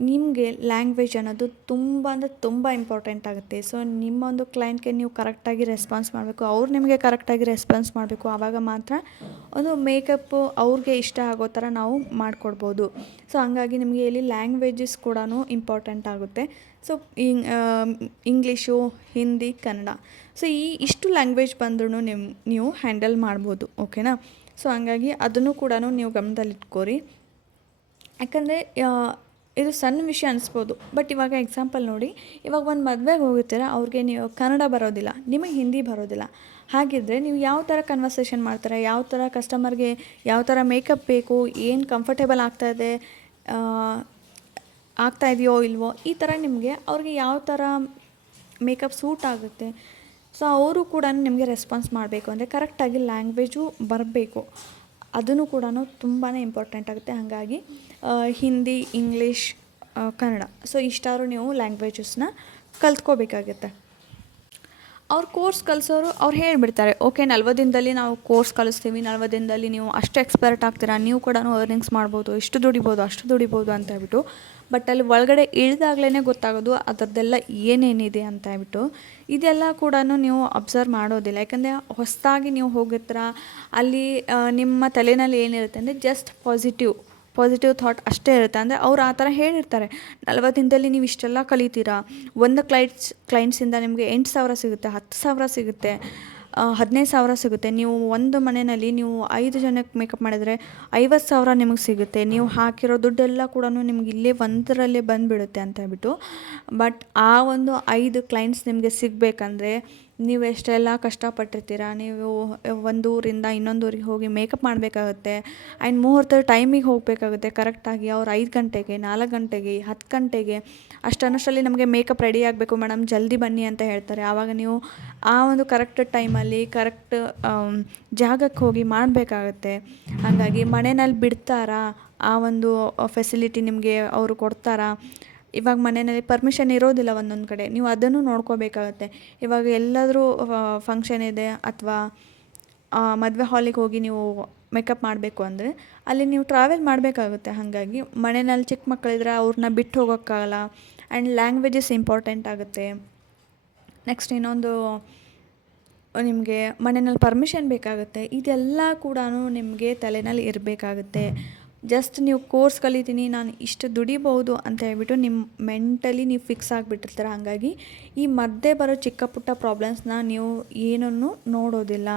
ನಿಮಗೆ ಲ್ಯಾಂಗ್ವೇಜ್ ಅನ್ನೋದು ತುಂಬ ಅಂದರೆ ತುಂಬ ಇಂಪಾರ್ಟೆಂಟ್ ಆಗುತ್ತೆ. ಸೊ ನಿಮ್ಮ ಒಂದು ಕ್ಲೈಂಟ್ಗೆ ನೀವು ಕರೆಕ್ಟಾಗಿ ರೆಸ್ಪಾನ್ಸ್ ಮಾಡಬೇಕು, ಅವ್ರು ನಿಮಗೆ ಕರೆಕ್ಟಾಗಿ ರೆಸ್ಪಾನ್ಸ್ ಮಾಡಬೇಕು. ಆವಾಗ ಮಾತ್ರ ಒಂದು ಮೇಕಪ್ಪು ಅವ್ರಿಗೆ ಇಷ್ಟ ಆಗೋ ಥರ ನಾವು ಮಾಡಿಕೊಡ್ಬೋದು. ಸೊ ಹಂಗಾಗಿ ನಿಮಗೆ ಇಲ್ಲಿ ಲ್ಯಾಂಗ್ವೇಜಸ್ ಕೂಡ ಇಂಪಾರ್ಟೆಂಟ್ ಆಗುತ್ತೆ. So English, Hindi, Kannada, so ಇಷ್ಟು ಲ್ಯಾಂಗ್ವೇಜ್ ಬಂದ್ರೂ ನೀವು ಹ್ಯಾಂಡಲ್ ಮಾಡ್ಬೋದು. ಓಕೆನಾ. ಸೊ ಹಂಗಾಗಿ ಅದನ್ನು ಕೂಡ ನೀವು ಗಮನದಲ್ಲಿಟ್ಕೋರಿ. ಯಾಕಂದರೆ ಇದು ಸಣ್ಣ ವಿಷಯ ಅನಿಸ್ಬೋದು, ಬಟ್ ಇವಾಗ ಎಕ್ಸಾಂಪಲ್ ನೋಡಿ, ಇವಾಗ ಒಂದು ಮದುವೆಗೆ ಹೋಗಿರ್ತೀರ, ಅವ್ರಿಗೆ ನೀವು ಕನ್ನಡ ಬರೋದಿಲ್ಲ, ನಿಮಗೆ ಹಿಂದಿ ಬರೋದಿಲ್ಲ. ಹಾಗಿದ್ದರೆ ನೀವು ಯಾವ ಥರ ಕನ್ವರ್ಸೇಷನ್ ಮಾಡ್ತಾರೆ, ಯಾವ ಥರ ಕಸ್ಟಮರ್ಗೆ ಯಾವ ಥರ ಮೇಕಪ್ ಬೇಕು, ಏನು ಕಂಫರ್ಟೇಬಲ್ ಆಗ್ತಾಯಿದೆಯೋ ಇಲ್ವೋ, ಈ ಥರ ಅವ್ರಿಗೆ ಯಾವ ಥರ ಮೇಕಪ್ ಸೂಟ್ ಆಗುತ್ತೆ. ಸೊ ಅವರು ಕೂಡ ನಿಮಗೆ ರೆಸ್ಪಾನ್ಸ್ ಮಾಡಬೇಕು ಅಂದರೆ ಕರೆಕ್ಟಾಗಿ ಲ್ಯಾಂಗ್ವೇಜು ಬರಬೇಕು. ಅದನ್ನು ಕೂಡ ತುಂಬಾ ಇಂಪಾರ್ಟೆಂಟ್ ಆಗುತ್ತೆ. ಹಾಗಾಗಿ ಹಿಂದಿ, ಇಂಗ್ಲೀಷ್, ಕನ್ನಡ, ಸೊ ಇಷ್ಟಾದರೂ ನೀವು ಲ್ಯಾಂಗ್ವೇಜಸ್ನ ಕಲ್ತ್ಕೋಬೇಕಾಗುತ್ತೆ. ಅವ್ರು ಕೋರ್ಸ್ ಕಲಿಸೋರು ಅವ್ರು ಹೇಳಿಬಿಡ್ತಾರೆ, ಓಕೆ 40 ದಿನದಲ್ಲಿ ನಾವು ಕೋರ್ಸ್ ಕಲಿಸ್ತೀವಿ, 40 ದಿನದಲ್ಲಿ ನೀವು ಅಷ್ಟು ಎಕ್ಸ್ಪರ್ಟ್ ಆಗ್ತೀರಾ, ನೀವು ಕೂಡ ಅರ್ನಿಂಗ್ಸ್ ಮಾಡ್ಬೋದು, ಅಷ್ಟು ದುಡಿಬೋದು ಅಂತ ಹೇಳ್ಬಿಟ್ಟು. ಬಟ್ ಅಲ್ಲಿ ಒಳಗಡೆ ಇಳಿದಾಗಲೇ ಗೊತ್ತಾಗೋದು ಅದರದ್ದೆಲ್ಲ ಏನೇನಿದೆ ಅಂತ ಹೇಳ್ಬಿಟ್ಟು. ಇದೆಲ್ಲ ಕೂಡ ನೀವು ಅಬ್ಸರ್ವ್ ಮಾಡೋದಿಲ್ಲ. ಯಾಕಂದರೆ ಹೊಸದಾಗಿ ನೀವು ಹೋಗಿರ್ತೀರ, ಅಲ್ಲಿ ನಿಮ್ಮ ತಲೆಯಲ್ಲಿ ಏನಿರುತ್ತೆ ಅಂದರೆ ಜಸ್ಟ್ ಪಾಸಿಟಿವ್ ಪಾಸಿಟಿವ್ ಥಾಟ್ ಅಷ್ಟೇ ಇರುತ್ತೆ. ಅಂದರೆ ಅವ್ರು ಆ ಥರ ಹೇಳಿರ್ತಾರೆ, 40 ದಿನದಲ್ಲಿ ನೀವು ಇಷ್ಟೆಲ್ಲ ಕಲಿತೀರಾ, ಒಂದು ಕ್ಲೈಂಟ್ಸಿಂದ ನಿಮಗೆ 8,000 ಸಿಗುತ್ತೆ, 10,000 ಸಿಗುತ್ತೆ, 15,000 ಸಿಗುತ್ತೆ. ನೀವು ಒಂದು ಮನೆಯಲ್ಲಿ ನೀವು 5 ಜನಕ್ಕೆ ಮೇಕಪ್ ಮಾಡಿದರೆ 50,000 ನಿಮಗೆ ಸಿಗುತ್ತೆ. ನೀವು ಹಾಕಿರೋ ದುಡ್ಡೆಲ್ಲ ಕೂಡ ನಿಮ್ಗೆ ಇಲ್ಲೇ ಒಂದರಲ್ಲೇ ಬಂದುಬಿಡುತ್ತೆ ಅಂತ ಹೇಳ್ಬಿಟ್ಟು. ಬಟ್ ಆ ಒಂದು 5 ಕ್ಲೈಂಟ್ಸ್ ನಿಮಗೆ ಸಿಗಬೇಕಂದ್ರೆ ನೀವು ಎಷ್ಟೆಲ್ಲ ಕಷ್ಟಪಟ್ಟಿರ್ತೀರ. ನೀವು ಒಂದು ಊರಿಂದ ಇನ್ನೊಂದು ಊರಿಗೆ ಹೋಗಿ ಮೇಕಪ್ ಮಾಡಬೇಕಾಗುತ್ತೆ, ಆ್ಯಂಡ್ ಮುಹೂರ್ತದ ಟೈಮಿಗೆ ಹೋಗಬೇಕಾಗುತ್ತೆ ಕರೆಕ್ಟಾಗಿ. ಅವ್ರು 5 ಗಂಟೆಗೆ, 4 ಗಂಟೆಗೆ, 10 ಗಂಟೆಗೆ ಅಷ್ಟರಲ್ಲಿ ನಮಗೆ ಮೇಕಪ್ ರೆಡಿ ಆಗಬೇಕು ಮೇಡಮ್, ಜಲ್ದಿ ಬನ್ನಿ ಅಂತ ಹೇಳ್ತಾರೆ. ಆವಾಗ ನೀವು ಆ ಒಂದು ಕರೆಕ್ಟ್ ಟೈಮಲ್ಲಿ ಕರೆಕ್ಟ್ ಜಾಗಕ್ಕೆ ಹೋಗಿ ಮಾಡಬೇಕಾಗತ್ತೆ. ಹಾಗಾಗಿ ಮನೆಯಲ್ಲಿ ಬಿಡ್ತಾರಾ, ಆ ಒಂದು ಫೆಸಿಲಿಟಿ ನಿಮಗೆ ಅವರು ಕೊಡ್ತಾರಾ? ಇವಾಗ ಮನೆಯಲ್ಲಿ ಪರ್ಮಿಷನ್ ಇರೋದಿಲ್ಲ ಒಂದೊಂದು ಕಡೆ, ನೀವು ಅದನ್ನು ನೋಡ್ಕೋಬೇಕಾಗತ್ತೆ. ಇವಾಗ ಎಲ್ಲಾದರೂ ಫಂಕ್ಷನ್ ಇದೆ ಅಥವಾ ಮದುವೆ ಹಾಲಿಗೆ ಹೋಗಿ ನೀವು ಮೇಕಪ್ ಮಾಡಬೇಕು ಅಂದರೆ ಅಲ್ಲಿ ನೀವು ಟ್ರಾವೆಲ್ ಮಾಡಬೇಕಾಗುತ್ತೆ. ಹಾಗಾಗಿ ಮನೆಯಲ್ಲಿ ಚಿಕ್ಕ ಮಕ್ಕಳಿದ್ರೆ ಅವ್ರನ್ನ ಬಿಟ್ಟು ಹೋಗೋಕ್ಕಾಗಲ್ಲ. ಆ್ಯಂಡ್ ಲ್ಯಾಂಗ್ವೇಜಸ್ ಇಂಪಾರ್ಟೆಂಟ್ ಆಗುತ್ತೆ. ನೆಕ್ಸ್ಟ್ ಇನ್ನೊಂದು ನಿಮಗೆ ಮನೆಯಲ್ಲಿ ಪರ್ಮಿಷನ್ ಬೇಕಾಗುತ್ತೆ. ಇದೆಲ್ಲ ಕೂಡ ನಿಮಗೆ ತಲೆಯಲ್ಲಿ ಇರಬೇಕಾಗುತ್ತೆ. ಜಸ್ಟ್ ನೀವು ಕೋರ್ಸ್ ಕಲಿತೀನಿ, ನಾನು ಇಷ್ಟು ದುಡಿಬೋದು ಅಂತ ಹೇಳ್ಬಿಟ್ಟು ನಿಮ್ಮ ಮೆಂಟಲಿ ನೀವು ಫಿಕ್ಸ್ ಆಗಿಬಿಟ್ಟಿರ್ತೀರ. ಹಾಗಾಗಿ ಈ ಮಧ್ಯೆ ಬರೋ ಚಿಕ್ಕ ಪುಟ್ಟ ಪ್ರಾಬ್ಲಮ್ಸ್ನ ನೀವು ಏನನ್ನು ನೋಡೋದಿಲ್ಲ.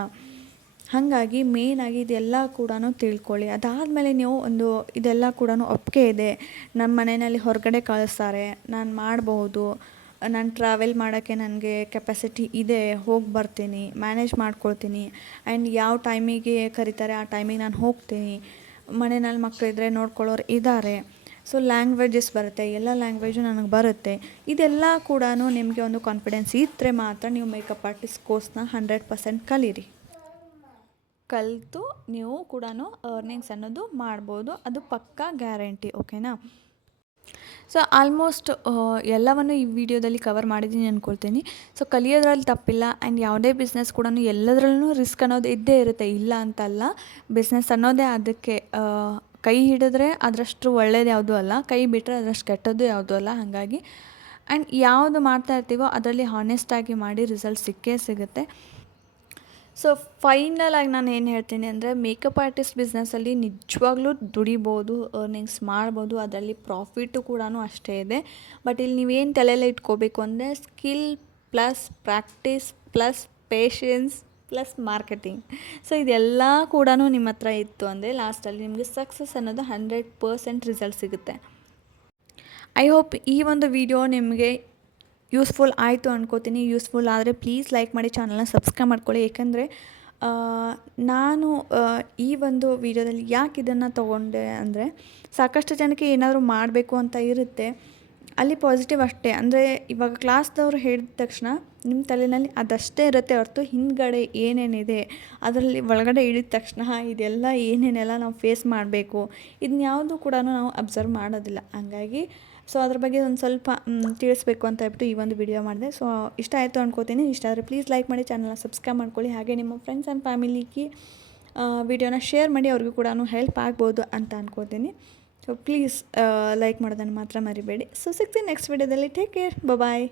ಹಾಗಾಗಿ ಮೇಯ್ನಾಗಿ ಇದೆಲ್ಲ ಕೂಡ ತಿಳ್ಕೊಳ್ಳಿ. ಅದಾದಮೇಲೆ ನೀವು ಇದೆಲ್ಲ ಕೂಡ ಒಪ್ಪಿಗೆ ಇದೆ, ನಮ್ಮ ಮನೆಯಲ್ಲಿ ಹೊರಗಡೆ ಕಳಿಸ್ತಾರೆ, ನಾನು ಮಾಡಬಹುದು, ನಾನು ಟ್ರಾವೆಲ್ ಮಾಡೋಕ್ಕೆ ನನಗೆ ಕೆಪಾಸಿಟಿ ಇದೆ, ಹೋಗಿ ಬರ್ತೀನಿ, ಮ್ಯಾನೇಜ್ ಮಾಡ್ಕೊಳ್ತೀನಿ, ಆ್ಯಂಡ್ ಯಾವ ಟೈಮಿಗೆ ಕರೀತಾರೆ ಆ ಟೈಮಿಗೆ ನಾನು ಹೋಗ್ತೀನಿ, ಮನೆಯಲ್ಲಿ ಮಕ್ಕಳಿದ್ರೆ ನೋಡ್ಕೊಳ್ಳೋರು ಇದ್ದಾರೆ, ಸೊ ಲ್ಯಾಂಗ್ವೇಜಸ್ ಬರುತ್ತೆ, ಎಲ್ಲ ಲ್ಯಾಂಗ್ವೇಜು ನನಗೆ ಬರುತ್ತೆ. ಇದೆಲ್ಲ ಕೂಡ ನಿಮಗೆ ಒಂದು ಕಾನ್ಫಿಡೆನ್ಸ್ ಇದ್ದರೆ ಮಾತ್ರ ನೀವು ಮೇಕಪ್ ಆರ್ಟಿಸ್ಟ್ ಕೋರ್ಸ್ನ 100% ಕಲೀರಿ. ಕಲಿತು ನೀವು ಕೂಡ ಅರ್ನಿಂಗ್ಸ್ ಅನ್ನೋದು ಮಾಡ್ಬೋದು, ಅದು ಪಕ್ಕಾ ಗ್ಯಾರಂಟಿ. ಓಕೆನಾ? ಸೊ ಆಲ್ಮೋಸ್ಟ್ ಎಲ್ಲವನ್ನು ಈ ವಿಡಿಯೋದಲ್ಲಿ ಕವರ್ ಮಾಡಿದ್ದೀನಿ ಅಂದ್ಕೊಳ್ತೀನಿ. ಸೊ ಕಲಿಯೋದ್ರಲ್ಲಿ ತಪ್ಪಿಲ್ಲ. ಆ್ಯಂಡ್ ಯಾವುದೇ ಬಿಸ್ನೆಸ್ ಕೂಡ ಎಲ್ಲದರಲ್ಲೂ ರಿಸ್ಕ್ ಅನ್ನೋದು ಇದ್ದೇ ಇರುತ್ತೆ, ಇಲ್ಲ ಅಂತಲ್ಲ. ಬಿಸ್ನೆಸ್ ಅನ್ನೋದೇ ಅದಕ್ಕೆ ಕೈ ಹಿಡಿದ್ರೆ ಅದರಷ್ಟು ಒಳ್ಳೇದು ಯಾವುದೂ ಅಲ್ಲ, ಕೈ ಬಿಟ್ಟರೆ ಅದರಷ್ಟು ಕೆಟ್ಟದ್ದು ಯಾವುದೂ ಅಲ್ಲ. ಹಾಗಾಗಿ ಆ್ಯಂಡ್ ಯಾವುದು ಮಾಡ್ತಾ ಇರ್ತೀವೋ ಅದರಲ್ಲಿ ಹಾನೆಸ್ಟಾಗಿ ಮಾಡಿ ರಿಸಲ್ಟ್ ಸಿಕ್ಕೇ ಸಿಗುತ್ತೆ. ಸೊ ಫೈನಲಾಗಿ ನಾನು ಏನು ಹೇಳ್ತೀನಿ ಅಂದರೆ, ಮೇಕಪ್ ಆರ್ಟಿಸ್ಟ್ ಬಿಸ್ನೆಸ್ಸಲ್ಲಿ ನಿಜವಾಗ್ಲೂ ದುಡಿಬೋದು, ಅರ್ನಿಂಗ್ಸ್ ಮಾಡ್ಬೋದು, ಅದರಲ್ಲಿ ಪ್ರಾಫಿಟು ಕೂಡ ಅಷ್ಟೇ ಇದೆ. ಬಟ್ ಇಲ್ಲಿ ನೀವೇನು ತಲೆಯಲ್ಲಿ ಇಟ್ಕೋಬೇಕು ಅಂದರೆ, skill plus practice plus patience plus marketing. So ಇದೆಲ್ಲ ಕೂಡ ನಿಮ್ಮ ಹತ್ರ ಇತ್ತು ಅಂದರೆ ಲಾಸ್ಟಲ್ಲಿ ನಿಮಗೆ ಸಕ್ಸಸ್ ಅನ್ನೋದು 100% ರಿಸಲ್ಟ್ ಸಿಗುತ್ತೆ. ಐ ಹೋಪ್ ಈ ಒಂದು ವಿಡಿಯೋ ನಿಮಗೆ ಯೂಸ್ಫುಲ್ ಆಯಿತು ಅನ್ಕೋತೀನಿ. ಯೂಸ್ಫುಲ್ ಆದರೆ ಪ್ಲೀಸ್ ಲೈಕ್ ಮಾಡಿ, ಚಾನಲ್ನ ಸಬ್ಸ್ಕ್ರೈಬ್ ಮಾಡ್ಕೊಳ್ಳಿ. ಏಕೆಂದರೆ ನಾನು ಈ ಒಂದು ವಿಡಿಯೋದಲ್ಲಿ ಯಾಕೆ ಇದನ್ನು ತೊಗೊಂಡೆ ಅಂದರೆ, ಸಾಕಷ್ಟು ಜನಕ್ಕೆ ಏನಾದರೂ ಮಾಡಬೇಕು ಅಂತ ಇರುತ್ತೆ, ಅಲ್ಲಿ ಪಾಸಿಟಿವ್ ಅಷ್ಟೇ. ಅಂದರೆ ಇವಾಗ ಕ್ಲಾಸ್ದವ್ರು ಹೇಳಿದ ತಕ್ಷಣ ನಿಮ್ಮ ತಲೆಯಲ್ಲಿ ಅದಷ್ಟೇ ಇರುತ್ತೆ ಹೊರತು ಹಿಂದ್ಗಡೆ ಏನೇನಿದೆ ಅದರಲ್ಲಿ ಒಳಗಡೆ ಇಳಿದ ತಕ್ಷಣ ಇದೆಲ್ಲ ಏನೇನೆಲ್ಲ ನಾವು ಫೇಸ್ ಮಾಡಬೇಕು, ಇದನ್ನ ಯಾವುದು ಕೂಡ ನಾವು ಅಬ್ಸರ್ವ್ ಮಾಡೋದಿಲ್ಲ. ಹಂಗಾಗಿ ಸೊ ಅದ್ರ ಬಗ್ಗೆ ಒಂದು ಸ್ವಲ್ಪ ತಿಳಿಸ್ಬೇಕು ಅಂತ ಹೇಳ್ಬಿಟ್ಟು ಈ ಒಂದು ವಿಡಿಯೋ ಮಾಡಿದೆ. ಸೊ ಇಷ್ಟ ಆಯಿತು ಅನ್ಕೋತೀನಿ. ಇಷ್ಟ ಆದರೆ ಪ್ಲೀಸ್ ಲೈಕ್ ಮಾಡಿ, ಚಾನಲ್ನ ಸಬ್ಸ್ಕ್ರೈಬ್ ಮಾಡ್ಕೊಳ್ಳಿ. ಹಾಗೆ ನಿಮ್ಮ ಫ್ರೆಂಡ್ಸ್ ಆ್ಯಂಡ್ ಫ್ಯಾಮಿಲಿಗೆ ವಿಡಿಯೋನ ಶೇರ್ ಮಾಡಿ, ಅವ್ರಿಗೂ ಕೂಡ ಹೆಲ್ಪ್ ಆಗ್ಬೋದು ಅಂತ ಅನ್ಕೋತೀನಿ. ಸೊ ಪ್ಲೀಸ್ ಲೈಕ್ ಮಾಡೋದನ್ನು ಮಾತ್ರ ಮರಿಬೇಡಿ. ಸೊ ಸಿಗ್ತೀನಿ ನೆಕ್ಸ್ಟ್ ವಿಡಿಯೋದಲ್ಲಿ. ಟೇಕ್ ಕೇರ್, ಬಾಯ್.